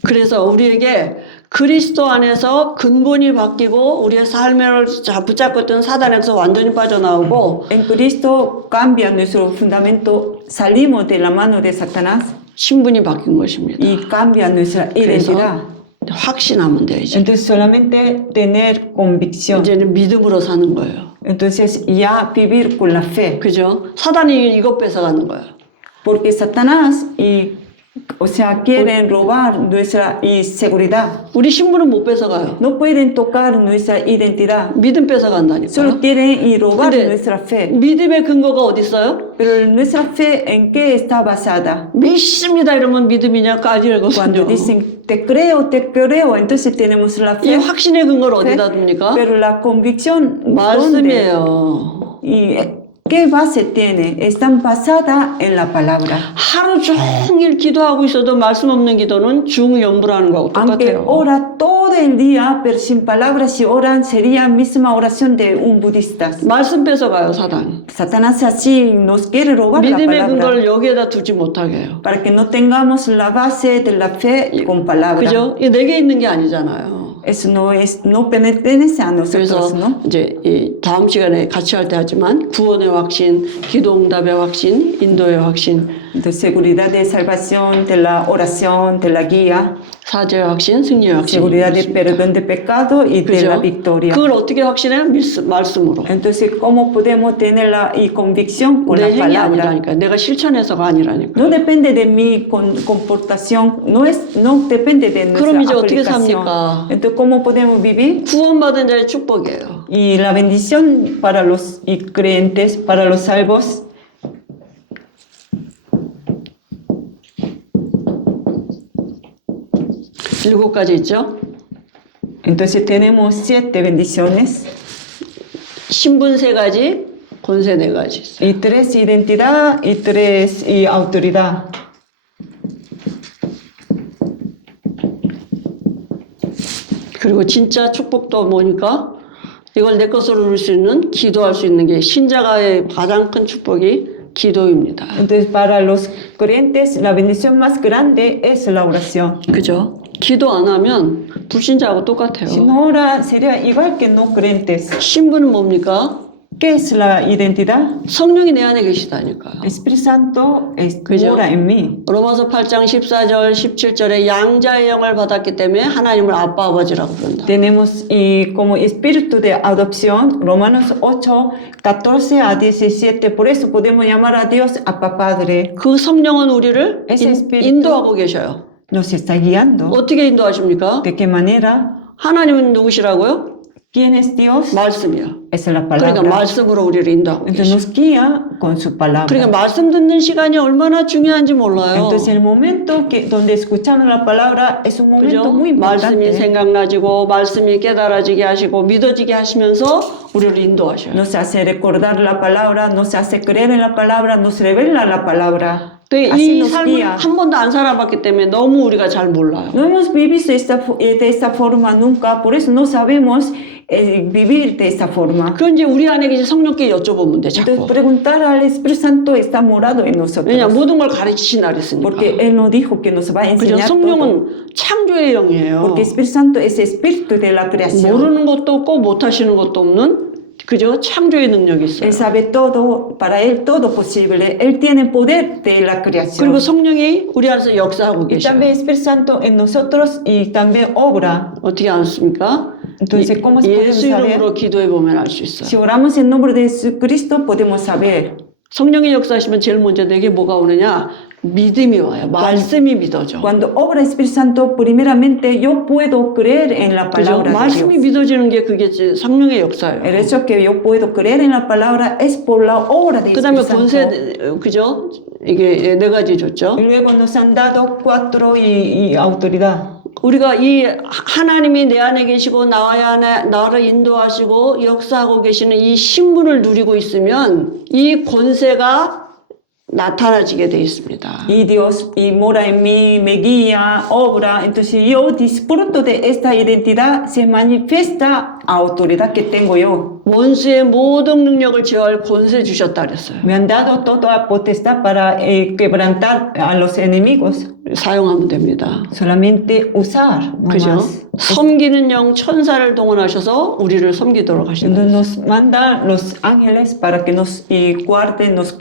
그래서 우리에게 그리스도 안에서 근본이 바뀌고 우리의 삶을 붙잡고 있던 사단에서 완전히 빠져나오고 En Cristo cambia nuestro fundamento, salimos de la mano de Satanás 신분이 바뀐 것입니다. y cambia nuestra identidad. 그래서 확신하면 돼요. 이제. Entonces, solamente tener convicción. 이제는 믿음으로 사는 거예요. Entonces, ya vivir con la fe. 그죠? 사단이 이것 뺏어가는 거예요. Porque Satanás quieren robar nuestra seguridad. 우리 신분은 못 뺏어가요. No pueden tocar nuestra identidad. 믿음 뺏어간다니까요. Solo quieren robar 근데 nuestra fe. 믿음의 근거가 어디 있어요? Pero nuestra fe, ¿en qué está basada? 믿습니다 이러면 믿음이냐 Cuando 까지거든요. dicen te creo, entonces tenemos la 이 fe. 확신의 근거를 fe, 어디다 둡니까? Pero la convicción, ¿dónde? 말씀이에요. ¿Y qué base tiene? Están basadas en la palabra. 하루 종일 기도하고 있어도 말씀 없는 기도는 중영부라는 거하고 Aunque 똑같아요. ora todo el día, pero sin palabras, si oran, sería misma oración de un budista. 말씀 뺏어가요 사단. Satanás así nos quiere robar la 믿음의 palabra 근거를 여기에다 두지 못하게 해요. para que no tengamos la base de la fe con palabra. 그죠? 이게 내게 있는 게 아니잖아요. Eso no pertenece a 그래서 nosotros, ¿no? 이제 이 다음 시간에 같이 할 때 하지만 구원의 확신, 기도응답의 확신, 인도의 확신, De seguridad de salvación, de la oración, de la guía, 사죄의 확신, 승리의 확신. seguridad de perdón de pecado y de la 그죠? victoria. 그걸 어떻게 확신해요? 말씀으로. Entonces, ¿cómo podemos tener la convicción con 내 la 행위 palabra? 아니라니까. 내가 실천해서가 아니라니까. No depende de mi comportación, no depende de nuestra 그럼 이제 어떻게 aplicación. 삽니까? Entonces, ¿cómo podemos vivir? 구원받은 자의 축복이에요. Y la bendición para los creyentes, para los salvos, 일곱 가지 있죠? entonces tenemos 7 bendiciones 신분 세 가지, 권세 네 가지 있어요. y 3 identidad y 3 autoridad. 그리고 진짜 축복도 뭐니까 이걸 내 것으로 누릴 수 있는 기도할 수 있는 게 신자가의 가장 큰 축복이 기도입니다. Entonces para los creyentes la bendición más grande es la oración. 그죠? 기도 안 하면 불신자하고 똑같아요. Si no ora, sería igual que no creyentes. 신분은 뭡니까? ¿Qué es la identidad? 성령이 내 안에 계시다니까요. Espíritu Santo 그죠? mora en mí. 로마서 8장 14절 17절에 양자의 영을 받았기 때문에 하나님을 아빠 아버지라고 부른다. Tenemos y como espíritu de adopción, Romanos 8, 14 a 17, por eso podemos llamar a Dios Abba Padre. 그 성령은 우리를 Ese espíritu 인도하고 계셔요. nos está guiando. 어떻게 인도하십니까? ¿De qué manera? 하나님은 누구시라고요? ¿Quién es Dios? 말씀이요. Esa es la 그러니까 palabra. 말씀으로 우리를 인도하고 Entonces 계셔요. nos guía con su palabra. 그러니까 말씀 듣는 시간이 얼마나 중요한지 몰라요. Entonces el momento que donde escuchamos la palabra es un momento 그죠? muy 말씀이 importante. 생각나지고 말씀이 깨달아지게 하시고 믿어지게 하시면서 우리를 인도하셔요. Nos hace recordar la palabra, nos hace creer en la palabra, nos revela la palabra. 근데 Así 이 nos 삶을 guía. 한 번도 안 살아봤기 때문에 너무 우리가 잘 몰라요. No hemos vivido de esta forma nunca, por eso no sabemos vivir de esta forma. 그건 이제 우리 안에 계신 성령께 여쭤보면 돼, Entonces 자꾸. preguntar al Espíritu Santo está morado en nosotros. 왜냐, 모든 걸 가르치시나 그랬으니까. Porque Él nos dijo que nos va a 그죠? enseñar todo. 성령은 창조의 영이에요. Porque Espíritu Santo es espíritu de la creación. 모르는 것도 없고 못하시는 것도 없는, 그죠? 창조의 능력이 있어요. Él sabe todo, para Él todo posible. Él tiene poder de la creación. 그리고 성령이 우리 안에서 역사하고 Y 계셔요. también Espíritu Santo en nosotros y también obra. 어떻게 아십니까? Entonces, ¿cómo podemos 예수 saber? 이름으로 기도해 보면 알 수 있어요. Si oramos en nombre de Jesucristo, podemos saber. 성령의 역사하시면 제일 먼저 내게 뭐가 오느냐? 믿음이 와요. 말씀이 믿어져. Cuando obra Espíritu Santo, primeramente yo puedo creer en la 그죠? palabra de 말씀이 Dios. 믿어지는 게 그게 성령의 역사예요. El hecho que yo puedo creer en la palabra es por la obra de 그 다음에 Espíritu Santo. 권세, 그죠? 이게 네 가지 줬죠. Y luego nos han dado 4 y autoridad. 우리가 이 하나님이 내 안에 계시고 나를 인도하시고 역사하고 계시는 이 신분을 누리고 있으면 이 권세가 나타나지게 돼 있습니다. Y Dios y mora en mí, me guía, obra. Entonces yo disfruto de esta identidad, se manifiesta autoridad que tengo yo. 원수의 모든 능력을 제어할 권세 주셨다 그랬어요. Me han dado toda potestad para quebrantar a los enemigos. 사용하면 됩니다. Solamente usar, no 그죠? más. 섬기는 영 천사를 동원하셔서 우리를 섬기도록 하신다. Entonces nos manda los ángeles para que nos guarde, nos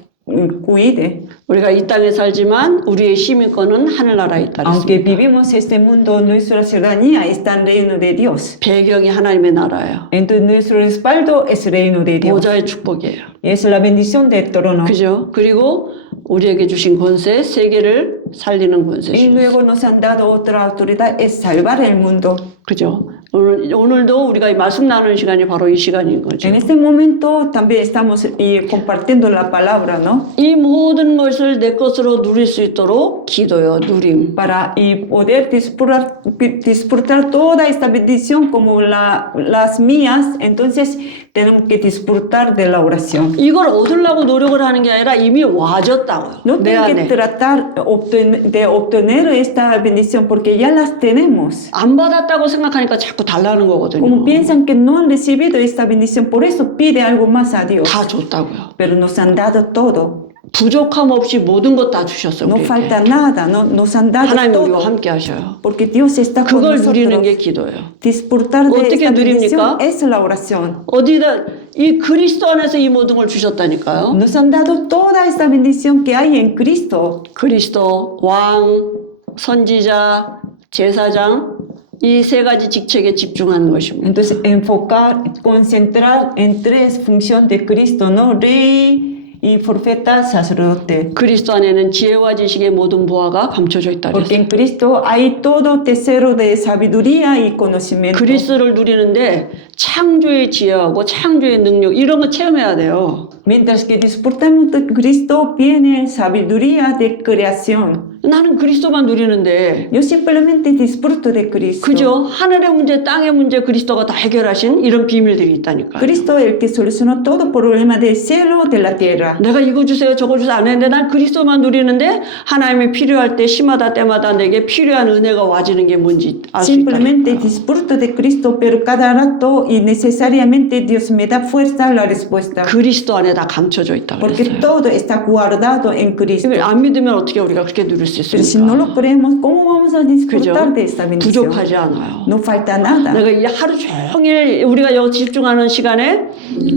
cuide. 우리가 이 땅에 살지만 우리의 시민권은 하늘나라에 있다 Aunque 그랬습니다. vivimos este mundo, nuestra ciudadanía está en el reino de Dios. 배경이 하나님의 나라예요. Entonces nuestro respaldo es el reino de Dios. 보좌의 축복이에요. Y es la bendición del trono. 그죠? 그리고 우리에게 주신 권세, 세계를 살리는 권세. Y luego nos han dado otra autoridad, es salvar el mundo. 그죠? 오늘도 우리가 이 말씀 나누는 시간이 바로 이 시간인 거죠. En este momento también estamos compartiendo la palabra, ¿no? 이 모든 것을 내 것으로 누릴 수 있도록 기도요, 누림. Para poder disfrutar toda esta bendición como las mías, entonces tenemos que disfrutar de la oración. 이걸 얻으려고 노력을 하는 게 아니라 이미 와졌다고요. No 내 tengo que 안에. tratar de obtener esta bendición porque ya las tenemos. 안 받았다고 생각하니까 자꾸 달라는 거거든요. Como piensan que no han recibido esta bendición, por eso pide algo más a Dios. 다 줬다고요. Pero nos han dado todo. 부족함 없이 모든 것 다 주셨어요. No 우리에게. falta nada, no, nos han dado 하나님 우리와 todo. 함께 하셔요. Porque Dios está con 그걸 누리는 nosotros. 게 기도예요. Disfrutar de 어떻게 esta 누립니까? bendición es la oración. 어디다 이 그리스도 안에서 이 모든 걸 주셨다니까요. Nos han dado toda esta bendición que hay en Cristo. 그리스도, 왕, 선지자, 제사장 이 세 가지 직책에 집중하는 것입니다. Entonces, enfocar, concentrar en 3 funciones de Cristo, ¿no? Rey y profeta, sacerdote. 그리스도 안에는 지혜와 지식의 모든 부하가 감춰져 있다 Porque 그랬어요. en Cristo hay todo tesoro de sabiduría y conocimiento. 그리스도를 누리는데 창조의 지혜하고 창조의 능력 이런 거 체험해야 돼요. Mientras que disfrutamos de Cristo, viene sabiduría de creación. 나는 그리스도만 누리는데 Yo simplemente disfruto de Cristo. 그죠? 하늘의 문제, 땅의 문제 그리스도가 다 해결하신 이런 비밀들이 있다니까요. Cristo es el que solucionó todo problema del cielo, de la tierra. etcétera. 내가 이거 주세요, 저거 주세요 안 했는데 난 그리스도만 누리는데 하나님이 필요할 때 시마다 때마다 내게 필요한 은혜가 와지는 게 뭔지 알 수 있다. Simplemente disfruto de Cristo, pero cada rato y necesariamente Dios me da fuerza a la respuesta. 그리스도 안에 다 감춰져 있다 Porque 그랬어요. todo está guardado en Cristo. 이걸 안 믿으면 어떻게 우리가 그렇게 누릴 수 Pero si no 있습니까? lo creemos, ¿cómo vamos a 그죠? disfrutar de esta bendición? 부족하지 않아요. No falta nada. 내가 이 하루 종일 우리가 여기 집중하는 시간에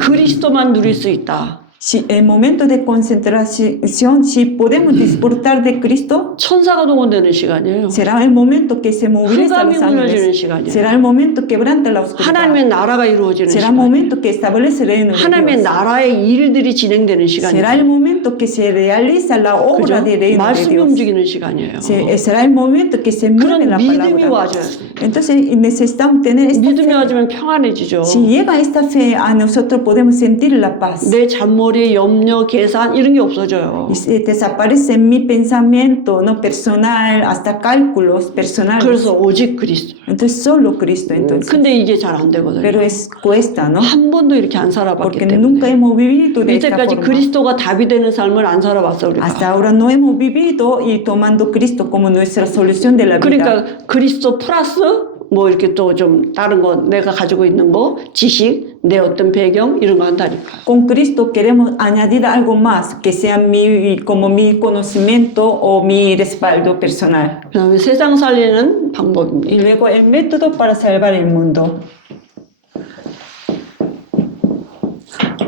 그리스도만 누릴 수 있다. Si el momento de concentración, si podemos disfrutar de Cristo, 천사가 동원되는 시간이에요. será el momento que se moviliza 흑암이 los 무너지는 ángeles. 시간이에요. Será el momento que quebranta la oscuridad. 하나님의 나라가 이루어지는 Será el 시간. momento que establece el reino de 하나님의 Dios. 나라의 일들이 진행되는 Será 시간이에요. el momento que se realiza la obra 그죠? del reino de 말씀이 Dios. 움직이는 시간이에요. Será el momento que se mueve 그런 la 믿음이 palabra. 와줘요. Entonces necesitamos tener esta 믿음이 fe. 와주면 평안해지죠. Si llega esta fe a nosotros podemos sentir la paz. 내 잔머리, 염려, 계산 이런 게 없어져요. Y se desaparece mi pensamiento no personal, hasta cálculos personales. 그래서 오직 그리스도. Entonces solo Cristo. Entonces. 근데 이게 잘 안 되거든요. Pero cuesta, ¿no? 한 번도 이렇게 안 살아봤기 Porque 때문에. nunca hemos vivido de esta 이때까지 forma. 그리스도가 답이 되는 삶을 안 살아봤어 우리가. Hasta ahora no hemos vivido y tomando Cristo como nuestra solución de la vida. 그러니까 그리스도 플러스 뭐 이렇게 또 좀 다른 거 내가 가지고 있는 거 지식 내 어떤 배경 이런 거 한다니까. Con Cristo queremos añadir algo más que sea como mi conocimiento o mi respaldo personal. 그다음에 세상 살리는 방법입니다. Y luego el método para salvar el mundo.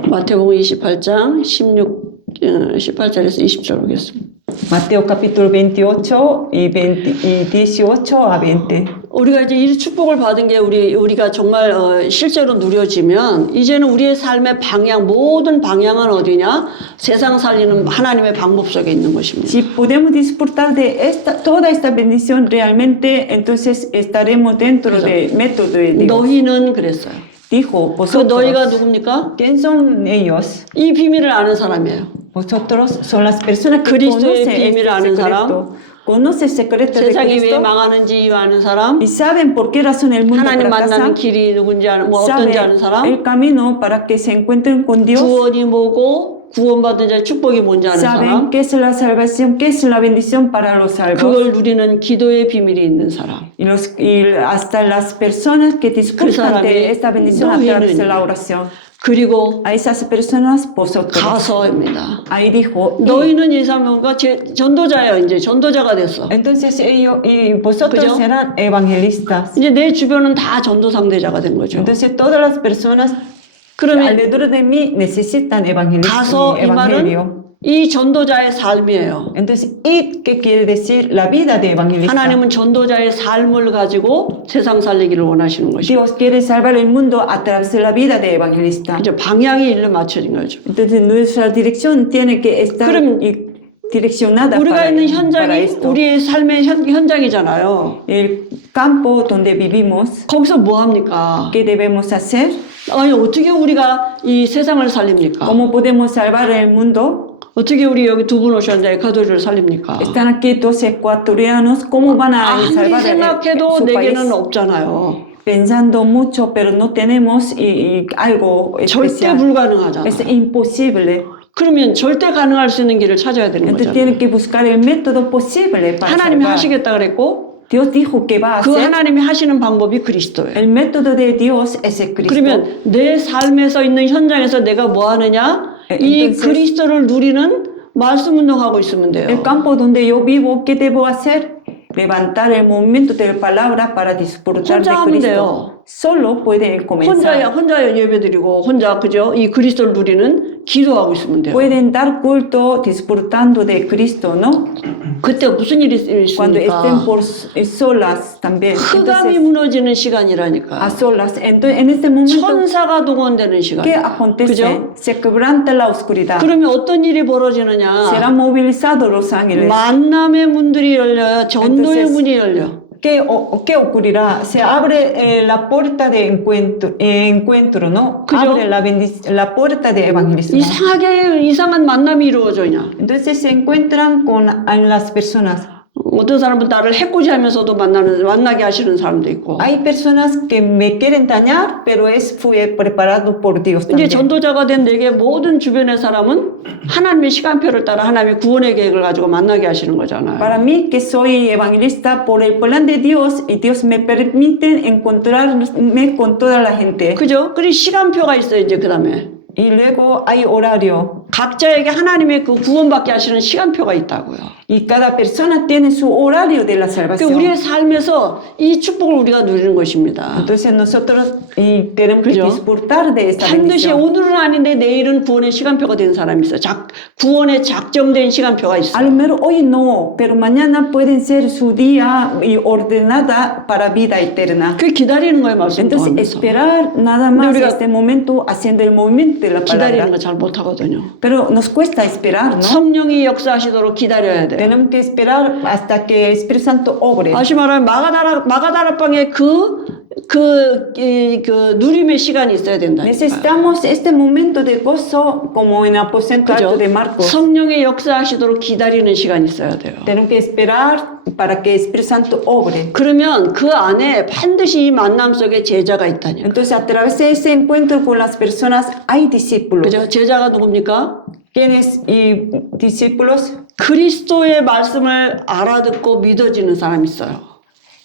마태복음 28장 18절에서 20절 보겠습니다. Mateo capítulo 28 y 18 a 20. 우리가 이제 이 축복을 받은 게 우리가 정말 실제로 누려지면 이제는 우리의 삶의 방향 모든 방향은 어디냐? 세상 살리는 하나님의 방법 속에 있는 것입니다. Si podemos disfrutar de toda esta bendición realmente, entonces estaremos dentro del método de Dios. 너희는 그랬어요. Dijo, 그 너희가 vosotros, 누굽니까? ¿quién son ellos? 이 비밀을 아는 사람이에요. Vosotros son las personas que 그리스도의 conocen 비밀을 este 아는 사람, secreto. Conoce el secreto de 세상이 왜 Cristo 망하는지 아는 사람, y saben por qué razón el mundo 하나님 fracasa. 만나는 길이 누군지 아는 뭐 Sabe 어떤지 아는 사람, el camino para que se encuentren con Dios. 구원이 뭐고 구원받은 자의 축복이 뭔지 아는 Saben 사람, qué es la salvación, qué es la bendición para los salvos. 그걸 누리는 기도의 비밀이 있는 사람. Y hasta las personas que disfrutan de esta bendición a través de la oración. 그리고 A esas personas, vosotros. 가서입니다. Ahí dijo, 너희는 이 사람과 전도자예요. 이제 전도자가 됐어. entonces ellos y vosotros ¿K죠? serán evangelistas. 이제 내 주변은 다 전도 상대자가 된 거죠. Entonces todas las personas 그러면 alrededor de mí necesitan 가서 이 말은 evangelio. 이 전도자의 삶이에요. Entonces, ¿y qué quiere decir la vida de evangelista? 하나님은 전도자의 삶을 가지고 세상 살리기를 원하시는 것이죠. Dios quiere salvar el mundo a través de la vida de evangelista. 이제 방향이 일로 맞춰진 거죠. Entonces, nuestra dirección tiene que estar 그럼 direccionada 우리가 para, 있는 para 현장이 esto. 우리의 삶의 현장이잖아요. El campo donde vivimos, 거기서 뭐 합니까? ¿qué debemos hacer? 아니 어떻게 우리가 이 세상을 살립니까? ¿Cómo podemos salvar el mundo? 어떻게 우리 여기 두 분 오셨는데 에콰도르를 살립니까? Están aquí dos ecuatorianos, ¿cómo van a 아무리 salvar 생각해도 su país? 내게는 없잖아요. Pensando mucho, pero no tenemos algo 절대 especial. 불가능하잖아. Es imposible. 그러면 절대 가능할 수 있는 길을 찾아야 되는 Entonces 거잖아요. tienen que buscar el método posible para 하나님이 salvar. 하시겠다 그랬고 Dios dijo que va a 그 hacer. 하나님이 하시는 방법이 그리스도예요. El método de Dios es el Cristo. 그러면 내 삶에서 있는 현장에서 내가 뭐 하느냐? 이 entonces- 그리스도를 누리는 말씀 운동하고 있으면 돼요. El campo donde yo vivo, ¿qué debo hacer? Levantar el momento de la palabra para disfrutar de 혼자 하면 Cristo. 돼요. Solo puede comenzar. 혼자 예배드리고 혼자 그죠? 이 그리스도를 누리는 기도하고 있으면 돼요. Pueden dar culto disfrutando de Cristo, ¿no? 그때 무슨 일이 Cuando 있습니까? estén por solas también. 흑암이 Entonces, 무너지는 a 시간이라니까. solas. Entonces, en este momento, 천사가 동원되는 시간. ¿qué acontece? 그죠? Se quebranta la oscuridad. 그러면 어떤 일이 벌어지느냐? Serán movilizados los ángeles. 만남의 문들이 열려요. 전도의 Entonces, 문이 열려. ¿Qué ocurrirá? Se abre la puerta de encuentro, ¿no? ¿K죠? Abre la puerta de evangelismo. 이상한 만남이 이루어져냐? Entonces se encuentran con las personas. 어떤 사람은 나를 해코지하면서도 만나게 하시는 사람도 있고. Hay personas que me quieren dañar, pero fue preparado por Dios 이제 también. 전도자가 된 내게 모든 주변의 사람은 하나님의 시간표를 따라 하나님의 구원의 계획을 가지고 만나게 하시는 거잖아요. Para mí, que soy evangelista por el plan de Dios, y Dios me permite encontrarme con toda la gente. 그죠? 그리고 시간표가 있어요, 이제 그 다음에. Y luego hay horario. 각자에게 하나님의 그 구원받게 하시는 시간표가 있다고요. Y cada persona tiene su horario de la 그 salvación. 우리의 삶에서 이 축복을 우리가 누리는 것입니다. Entonces nosotros tenemos que 그죠? disfrutar de esta 반드시 bendición. 오늘은 아닌데 내일은 구원의 시간표가 된 사람이 있어요. 구원의 작정된 시간표가 A 있어요. lo mejor hoy no, pero mañana pueden ser su día y ordenada para vida eterna. 그 기다리는 거예요, 말씀 Entonces 통하면서. esperar nada más 우리가 este momento haciendo el movimiento de la 기다리는 palabra. 거 잘 못하거든요. Pero nos cuesta esperar, ¿no? 성령이 역사하시도록 기다려야 돼요. Tenemos que esperar hasta que el Espíritu Santo obre. 다시 말하면 마가다락방에 그 누림의 시간이 있어야 된다니까요. Necesitamos este momento de gozo como en aposento alto 그죠? de Marcos. 성령의 역사하시도록 기다리는 시간이 있어야 돼요. Tenemos que esperar para que el Espíritu Santo obre. 그러면 그 안에 반드시 이 만남 속에 제자가 있다니. Entonces, a través de ese encuentro con las personas hay discípulos. 그죠? 제자가 누굽니까? ¿Quiénes y discípulos? 그리스도의 말씀을 알아듣고 믿어지는 사람이 있어요.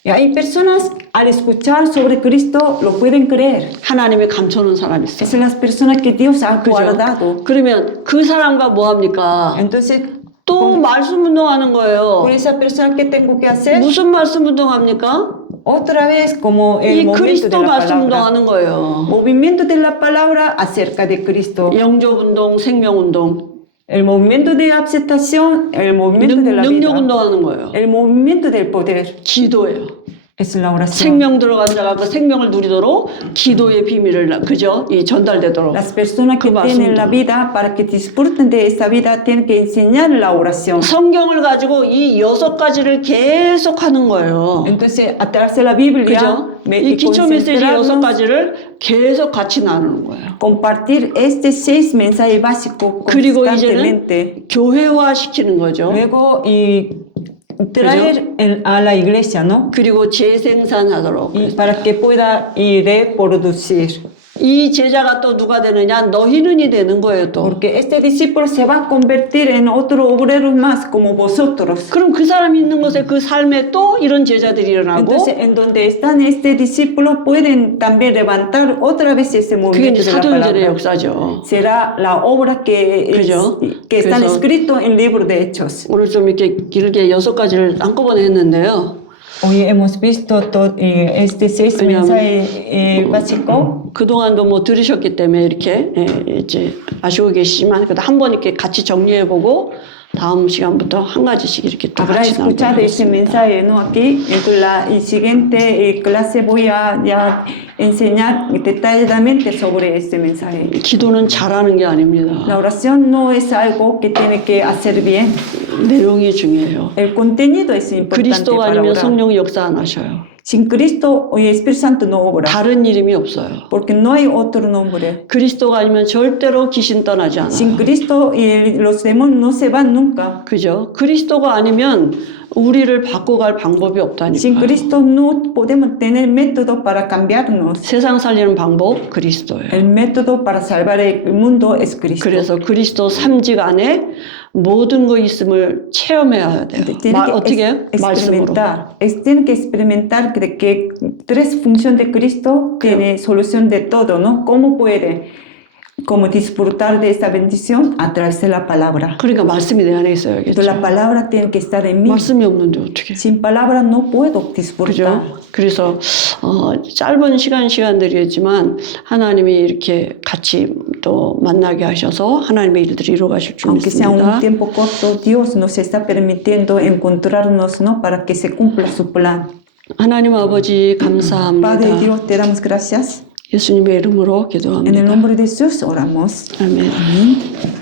Y hay personas al escuchar sobre Cristo lo pueden creer. 하나님이 감춰놓은 사람이 있어요. Es las personas que Dios ha guardado. 그러면 그 사람과 뭐 합니까? Entonces, 또 말씀 운동하는 거예요. con esa persona, ¿qué tengo que hacer? 무슨 말씀 운동합니까? Otra vez, como el 이 momento de 그리스도 la 말씀 palabra. 운동하는 거예요. Movimiento de la palabra acerca de Cristo. 영접 운동, 생명 운동, El movimiento de aceptación, el movimiento de la 능력 vida. 운동하는 거예요. El movimiento del poder 기도예요. es la oración. 생명 들어간 자가 그 생명을 누리도록 기도의 비밀을 그죠? 이 전달되도록. Las personas que 그 tienen la 말씀도. vida, para que disfruten de esta vida, tienen que enseñar la oración. 성경을 가지고 이 6가지를 계속 하는 거예요. Entonces, a través de la Biblia, 그죠? 이 기초 메시지 6가지를 계속 같이 나누는 거예요. compartir estos 6 mensajes básicos 그리고 constantemente. 이제는 교회화 시키는 거죠. Luego, y traer a la iglesia, ¿no? 그리고 재생산하도록. Y para que pueda y reproducir. 이 제자가 또 누가 되느냐? 너희는이 되는 거예요, 또. Porque este discípulo se va a convertir en otro obrero más como vosotros. 그럼 그 사람이 있는 곳에 그 삶에 또 이런 제자들이 일어나고 Entonces, en donde están este discípulo, pueden también levantar otra vez ese 그게 movimiento 이제 de la 사도행전의 palabra. 역사죠. Será la obra que, 그죠? que están 그래서 escritos en el libro de Hechos. 오늘 좀 이렇게 길게 6가지를 한꺼번에 했는데요. Hoy hemos visto este 6 mensajes básicos. 그동안도 뭐 들으셨기 때문에 이렇게 이제 아시고 계시지만 그래도 한번 이렇게 같이 정리해보고 다음 시간부터 한 가지씩 이렇게 또 Habrá 같이 escuchado ese mensaje, ¿no? Aquí, en la siguiente clase voy a ya enseñar detalladamente sobre este mensaje. 기도는 잘하는 게 아닙니다. La oración no es algo que tiene que hacer bien. 내용이 중요해요. El contenido es importante 그리스도가 para 아니면 orar. 성령이 역사 안 하셔요. Sin Cristo, el Espíritu Santo no obra, 다른 이름이 없어요. porque no hay otro nombre. 그리스도가 아니면 절대로 귀신 떠나지 않아요. Sin Cristo, los demonios no se van nunca. 그죠? 그리스도가 아니면 우리를 바꿔갈 방법이 Sin 없다니까. Cristo no podemos tener método para cambiarnos. 세상 살리는 방법 그리스도예요. El método para salvar el mundo es Cristo. 그래서 그리스도 삼직 안에 모든 거 있음을 체험해야 돼요. Tiene que 어떻게 해요? 말씀으로. tiene que experimentar que 3 funciones de Cristo tiene solución de todo, ¿no? ¿Cómo puede? Como disfrutar de esta bendición a través de la palabra. 그러니까 말씀이 내 안에 있어야겠죠. Entonces, la palabra tiene que estar en mí. 말씀이 없는데 어떻게? Sin palabra no puedo disfrutar. 그죠? 그래서 짧은 시간들이었지만 하나님이 이렇게 같이 또 만나게 하셔서 하나님의 일들을 이루어가실 줄 Aunque sea un 믿습니다. tiempo corto, Dios nos está permitiendo encontrarnos, ¿no? Para que se cumpla su plan. 하나님 아버지 Padre 감사합니다. Dios, te damos gracias. 예수님의 이름으로 En el 기도합니다. nombre de Jesús oramos. 아멘. Amén.